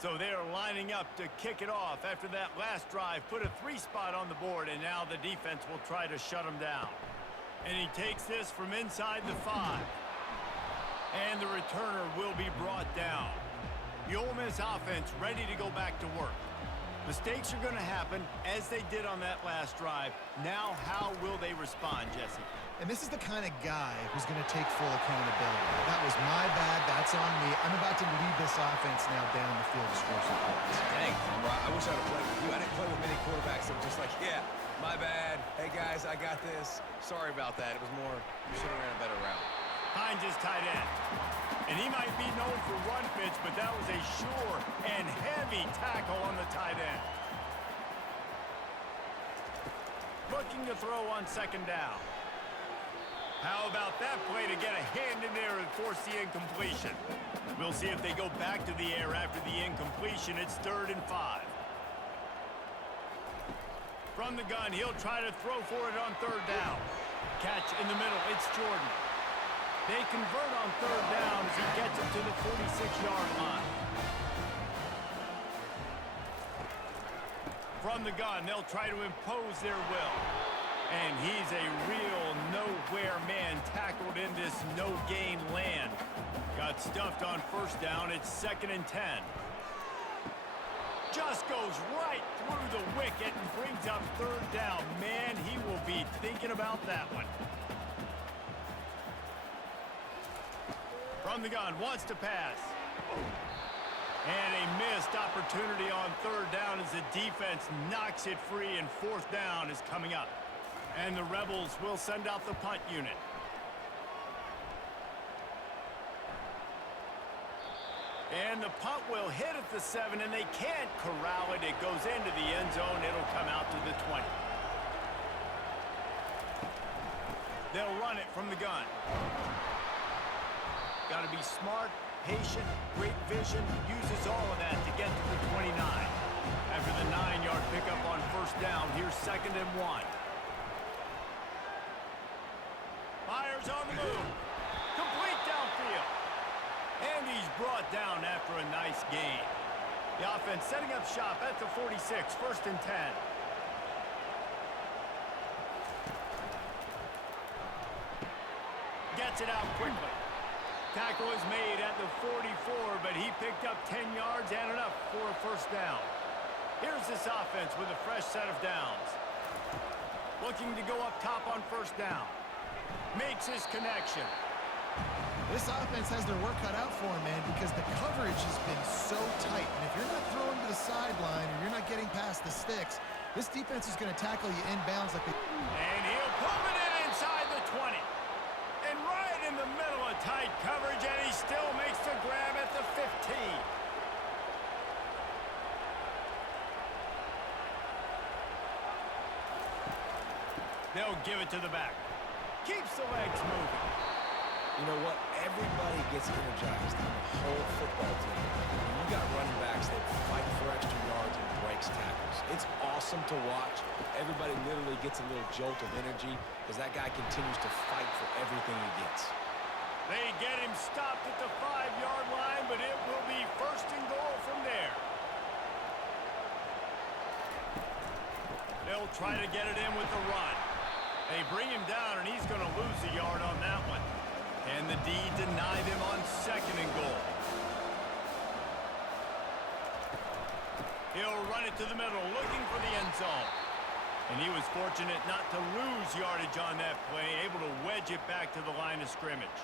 So they're lining up to kick it off after that last drive. Put a 3 spot on the board, and now the defense will try to shut him down. And he takes this from inside the 5. And the returner will be brought down. The Ole Miss offense ready to go back to work. Mistakes are going to happen, as they did on that last drive. Now, how will they respond, Jesse? And this is the kind of guy who's going to take full accountability. That was my bad. That's on me. I'm about to lead this offense now down the field to score some points. Dang, I wish I'd have played with you. I didn't play with many quarterbacks that were just like, yeah, my bad. Hey, guys, I got this. Sorry about that. It was more, you should have ran a better route. Finds his tight end. And he might be known for run fits, but that was a sure and heavy tackle on the tight end. Looking to throw on second down. How about that play to get a hand in there and force the incompletion? We'll see if they go back to the air after the incompletion. It's 3rd and 5. From the gun, he'll try to throw for it on 3rd down. Catch in the middle. It's Jordan. They convert on 3rd down as he gets it to the 46-yard line. From the gun, they'll try to impose their will. And he's a real nowhere man tackled in this no-gain land. Got stuffed on 1st down. It's 2nd and 10. Just goes right through the wicket and brings up 3rd down. Man, he will be thinking about that one. From the gun, wants to pass. And a missed opportunity on 3rd down as the defense knocks it free, and 4th down is coming up. And the Rebels will send out the punt unit. And the punt will hit at the 7, and they can't corral it. It goes into the end zone. It'll come out to the 20. They'll run it from the gun. Got to be smart, patient, great vision. Uses all of that to get to the 29. After the 9-yard pickup on 1st down, here's 2nd and 1. Fires on the move. Complete downfield. And he's brought down after a nice gain. The offense setting up shop at the 46, 1st and 10. Gets it out quickly. Tackle is made at the 44, but he picked up 10 yards and enough for a 1st down. Here's this offense with a fresh set of downs. Looking to go up top on 1st down. Makes his connection. This offense has their work cut out for him, man, because the coverage has been so tight. And if you're not throwing to the sideline or you're not getting past the sticks, this defense is going to tackle you inbounds like they... And he'll pull it in inside the 20. And right in the middle of tight coverage, and he still makes the grab at the 15. They'll give it to the back. Keeps the legs moving. You know what? Everybody gets energized on the whole football team. When you got running backs that fight for extra yards and breaks tackles. It's awesome to watch. Everybody literally gets a little jolt of energy because that guy continues to fight for everything he gets. They get him stopped at the 5-yard line, but it will be 1st and goal from there. They'll try to get it in with the run. They bring him down, and he's going to lose a yard on that one. And the D deny them on 2nd and goal. He'll run it to the middle, looking for the end zone. And he was fortunate not to lose yardage on that play, able to wedge it back to the line of scrimmage.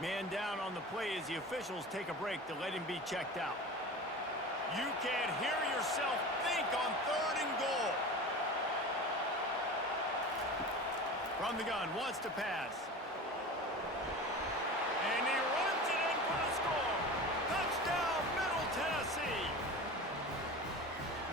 Man down on the play as the officials take a break to let him be checked out. You can't hear yourself think on 3rd and goal. From the gun, wants to pass. And he runs it in for the score. Touchdown, Middle Tennessee.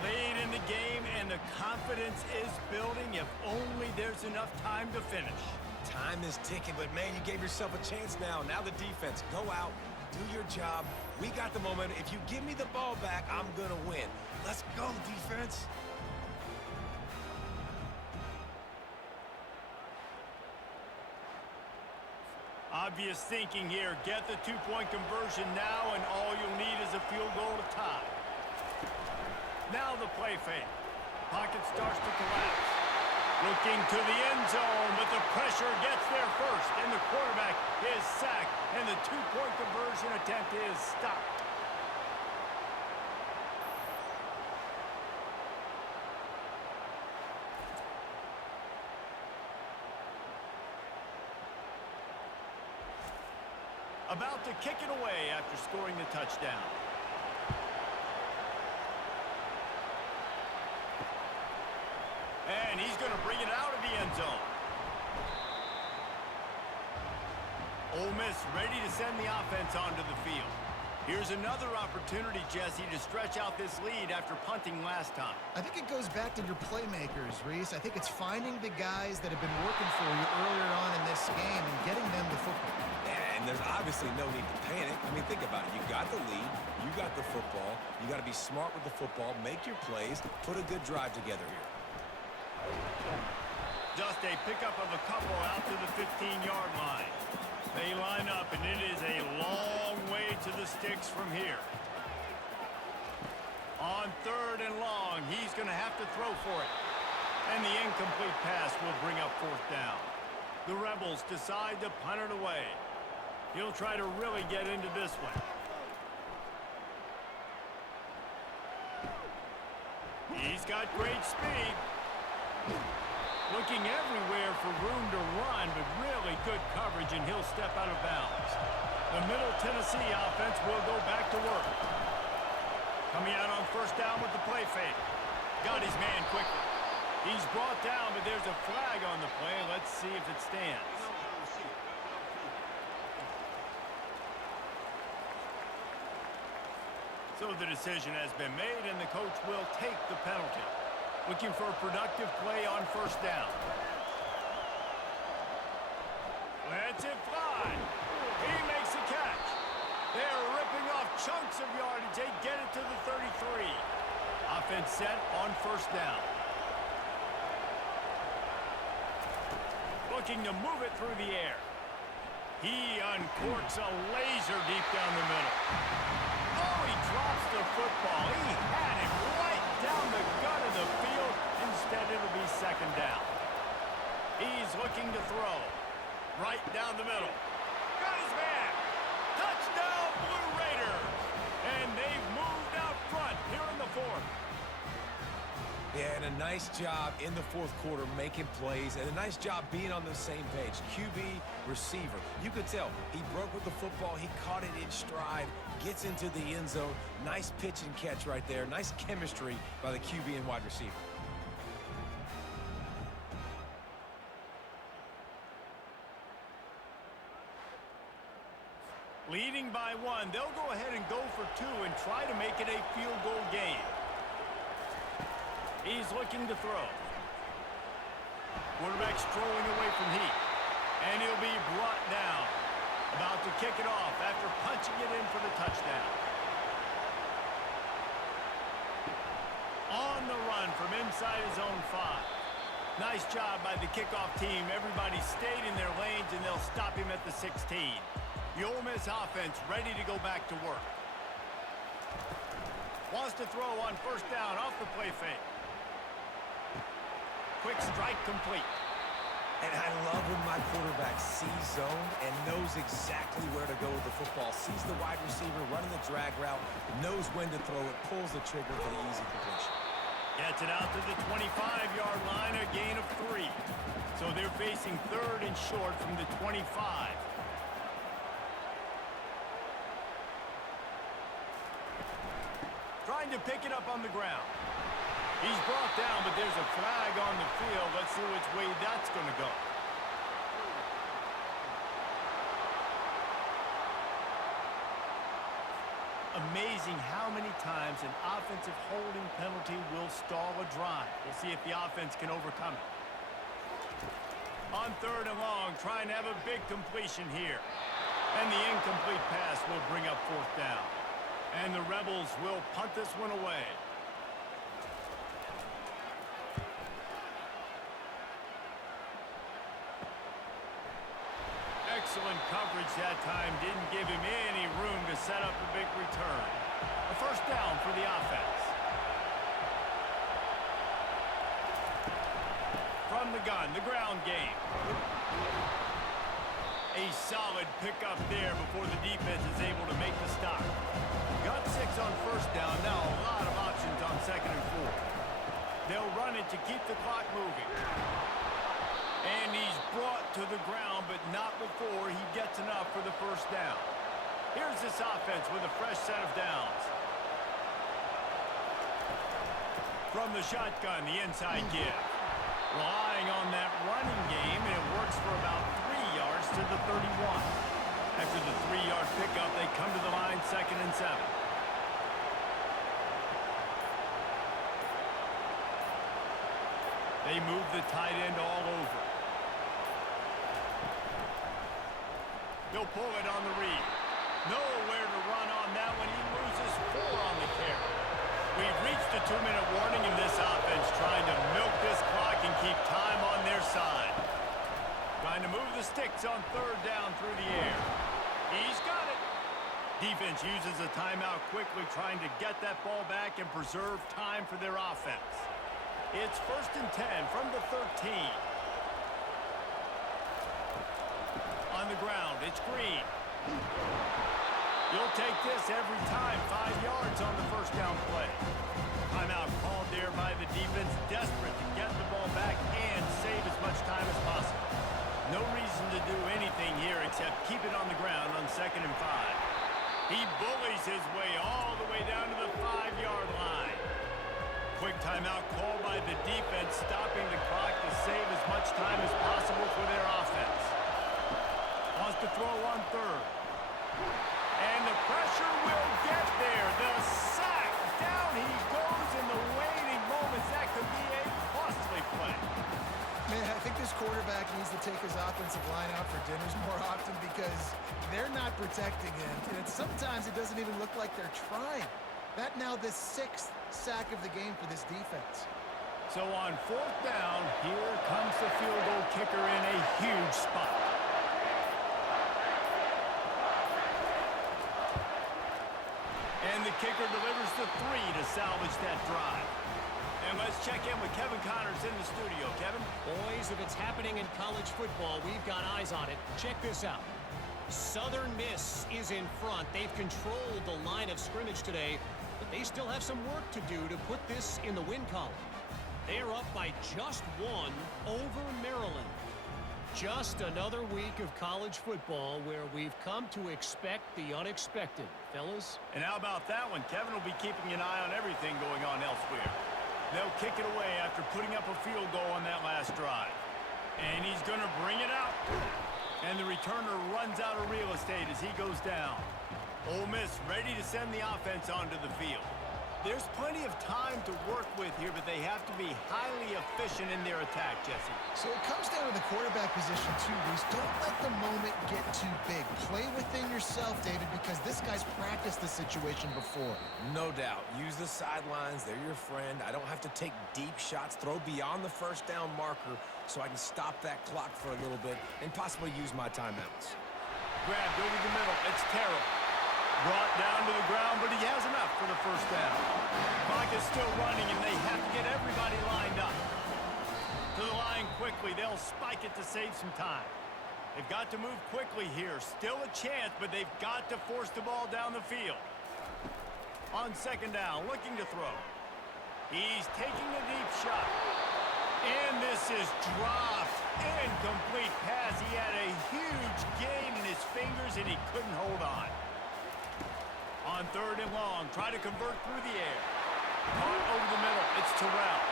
Late in the game, and the confidence is building if only there's enough time to finish. Time is ticking, but man, you gave yourself a chance now. Now the defense, go out, do your job. We got the momentum. If you give me the ball back, I'm going to win. Let's go, defense. Obvious thinking here. Get the 2-point conversion now, and all you'll need is a field goal to tie. Now the play fake. Pocket starts to collapse. Looking to the end zone, but the pressure gets there first, and the quarterback is sacked, and the 2-point conversion attempt is stopped. About to kick it away after scoring the touchdown. And he's going to bring it out of the end zone. Ole Miss ready to send the offense onto the field. Here's another opportunity, Jesse, to stretch out this lead after punting last time. I think it goes back to your playmakers, Reese. I think it's finding the guys that have been working for you earlier on in this game and getting them the football. And there's obviously no need to panic. I mean, think about it. You got the lead. You got the football. You got to be smart with the football. Make your plays. Put a good drive together here. Just a pickup of a couple out to the 15-yard line. They line up, and it is a long way to the sticks from here. On 3rd and long, he's going to have to throw for it. And the incomplete pass will bring up 4th down. The Rebels decide to punt it away. He'll try to really get into this one. He's got great speed. Looking everywhere for room to run, but really good coverage, and he'll step out of bounds. The Middle Tennessee offense will go back to work. Coming out on 1st down with the play fake. Got his man quickly. He's brought down, but there's a flag on the play. Let's see if it stands. So the decision has been made, and the coach will take the penalty. Looking for a productive play on 1st down. Lets it fly. He makes the catch. They're ripping off chunks of yardage. They get it to the 33. Offense set on 1st down. Looking to move it through the air. He uncorks a laser deep down the middle. Oh, he drops the football. He had it right down the gut of the field. Instead, it'll be 2nd down. He's looking to throw. Right down the middle. Got his man. Touchdown, Blue Raiders. And they've moved out front here in the 4th. Yeah, and a nice job in the 4th quarter making plays, and a nice job being on the same page. QB, receiver. You could tell he broke with the football. He caught it in stride, gets into the end zone. Nice pitch and catch right there. Nice chemistry by the QB and wide receiver. Leading by 1, they'll go ahead and go for 2 and try to make it a field goal game. He's looking to throw. Quarterback strolling away from heat. And he'll be brought down. About to kick it off after punching it in for the touchdown. On the run from inside his own 5. Nice job by the kickoff team. Everybody stayed in their lanes, and they'll stop him at the 16. The Ole Miss offense ready to go back to work. Wants to throw on 1st down off the play fake. Quick strike complete. And I love when my quarterback sees zone and knows exactly where to go with the football. Sees the wide receiver running the drag route, knows when to throw it, pulls the trigger for the easy completion. Gets it out to the 25-yard line, a gain of 3. So they're facing 3rd and short from the 25. Trying to pick it up on the ground. He's brought down, but there's a flag on the field. Let's see which way that's going to go. Amazing how many times an offensive holding penalty will stall a drive. We'll see if the offense can overcome it. On 3rd and long, trying to have a big completion here. And the incomplete pass will bring up 4th down. And the Rebels will punt this one away. Excellent coverage that time. Didn't give him any room to set up a big return. A 1st down for the offense. From the gun, the ground game. A solid pickup there before the defense is able to make the stop. Got 6 on 1st down. Now a lot of options on 2nd and 4. They'll run it to keep the clock moving. And he's brought to the ground, but not before he gets enough for the first down. Here's this offense with a fresh set of downs. From the shotgun, the inside give. Relying on that running game, and it works for about 3 yards to the 31. After the 3-yard pickup, they come to the line, 2nd and 7. They move the tight end all over. He'll pull it on the read. Nowhere to run on that one. He loses 4 on the carry. We've reached the 2-minute warning in this offense, trying to milk this clock and keep time on their side. Trying to move the sticks on 3rd down through the air. He's got it. Defense uses a timeout quickly, trying to get that ball back and preserve time for their offense. It's 1st and 10 from the 13. On the ground, it's Green. You'll take this every time. 5 yards on the first down play. Timeout called there by the defense, desperate to get the ball back and save as much time as possible. No reason to do anything here except keep it on the ground on 2nd and 5. He bullies his way all the way down to the 5-yard line. Quick timeout called by the defense, stopping the clock to save as much time as possible for their offense. Wants to throw on 3rd. And the pressure will get there. The sack. Down he goes in the waiting moments. That could be a costly play. Man, I think this quarterback needs to take his offensive line out for dinners more often because they're not protecting him. And sometimes it doesn't even look like they're trying. That now the 6th sack of the game for this defense. So on 4th down, here comes the field goal kicker in a huge spot. And the kicker delivers the 3 to salvage that drive. And let's check in with Kevin Connors in the studio. Kevin? Boys, if it's happening in college football, we've got eyes on it. Check this out. Southern Miss is in front. They've controlled the line of scrimmage today, but they still have some work to do to put this in the win column. They're up by just 1 over Maryland. Just another week of college football where we've come to expect the unexpected, fellas. And how about that one? Kevin will be keeping an eye on everything going on elsewhere. They'll kick it away after putting up a field goal on that last drive. And he's going to bring it out. And the returner runs out of real estate as he goes down. Ole Miss ready to send the offense onto the field. There's plenty of time to work with here, but they have to be highly efficient in their attack, Jesse. So it comes down to the quarterback position too, Reese. Don't let the moment get too big. Play within yourself, David, because this guy's practiced the situation before. No doubt. Use the sidelines. They're your friend. I don't have to take deep shots, throw beyond the first down marker so I can stop that clock for a little bit and possibly use my timeouts. Grabbed over the middle. It's Terrell. Brought down to the ground, but he has enough for the first down. Clock is still running, and they have to get everybody lined up. To the line quickly. They'll spike it to save some time. They've got to move quickly here. Still a chance, but they've got to force the ball down the field. On 2nd down, looking to throw. He's taking a deep shot. And this is dropped. Incomplete pass. He had a huge gain in his fingers, and he couldn't hold on. On 3rd and long, try to convert through the air. Caught over the middle. It's Terrell.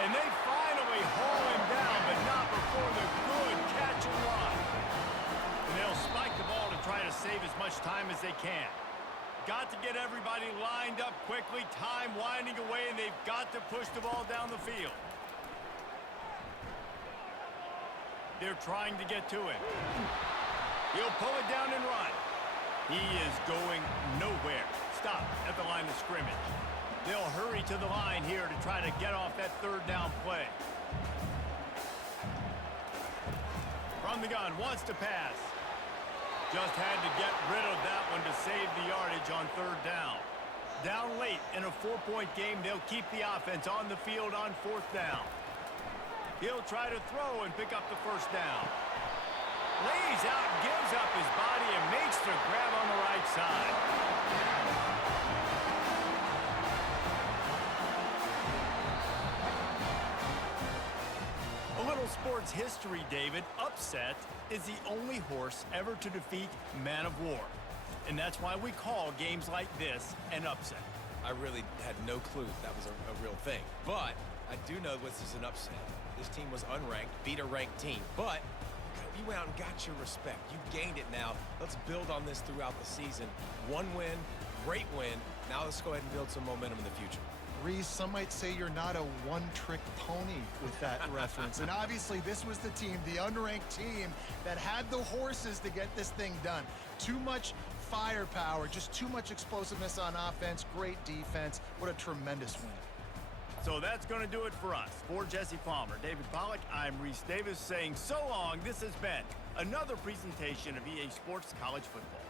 And they finally haul him down, but not before the good catch and run. And they'll spike the ball to try to save as much time as they can. Got to get everybody lined up quickly. Time winding away, and they've got to push the ball down the field. They're trying to get to him. He'll pull it down and run. He is going nowhere. Stop at the line of scrimmage. They'll hurry to the line here to try to get off that 3rd down play. From the gun, wants to pass. Just had to get rid of that one to save the yardage on 3rd down. Down late in a 4-point game, they'll keep the offense on the field on 4th down. He'll try to throw and pick up the first down. Lays out, gives up his body, and makes the grab on the right side. A little sports sports history, David, upset is the only horse ever to defeat Man of War. And that's why we call games like this an upset. I really had no clue that was a real thing. But I do know this is an upset. This team was unranked, beat a ranked team. But you went out and got your respect. You gained it now. Let's build on this throughout the season. One win, great win. Now let's go ahead and build some momentum in the future. Reese, some might say you're not a one-trick pony with that reference. And obviously, this was the team, the unranked team, that had the horses to get this thing done. Too much firepower, just too much explosiveness on offense, great defense. What a tremendous win. So that's going to do it for us. For Jesse Palmer, David Pollack, I'm Reese Davis saying so long. This has been another presentation of EA Sports College Football.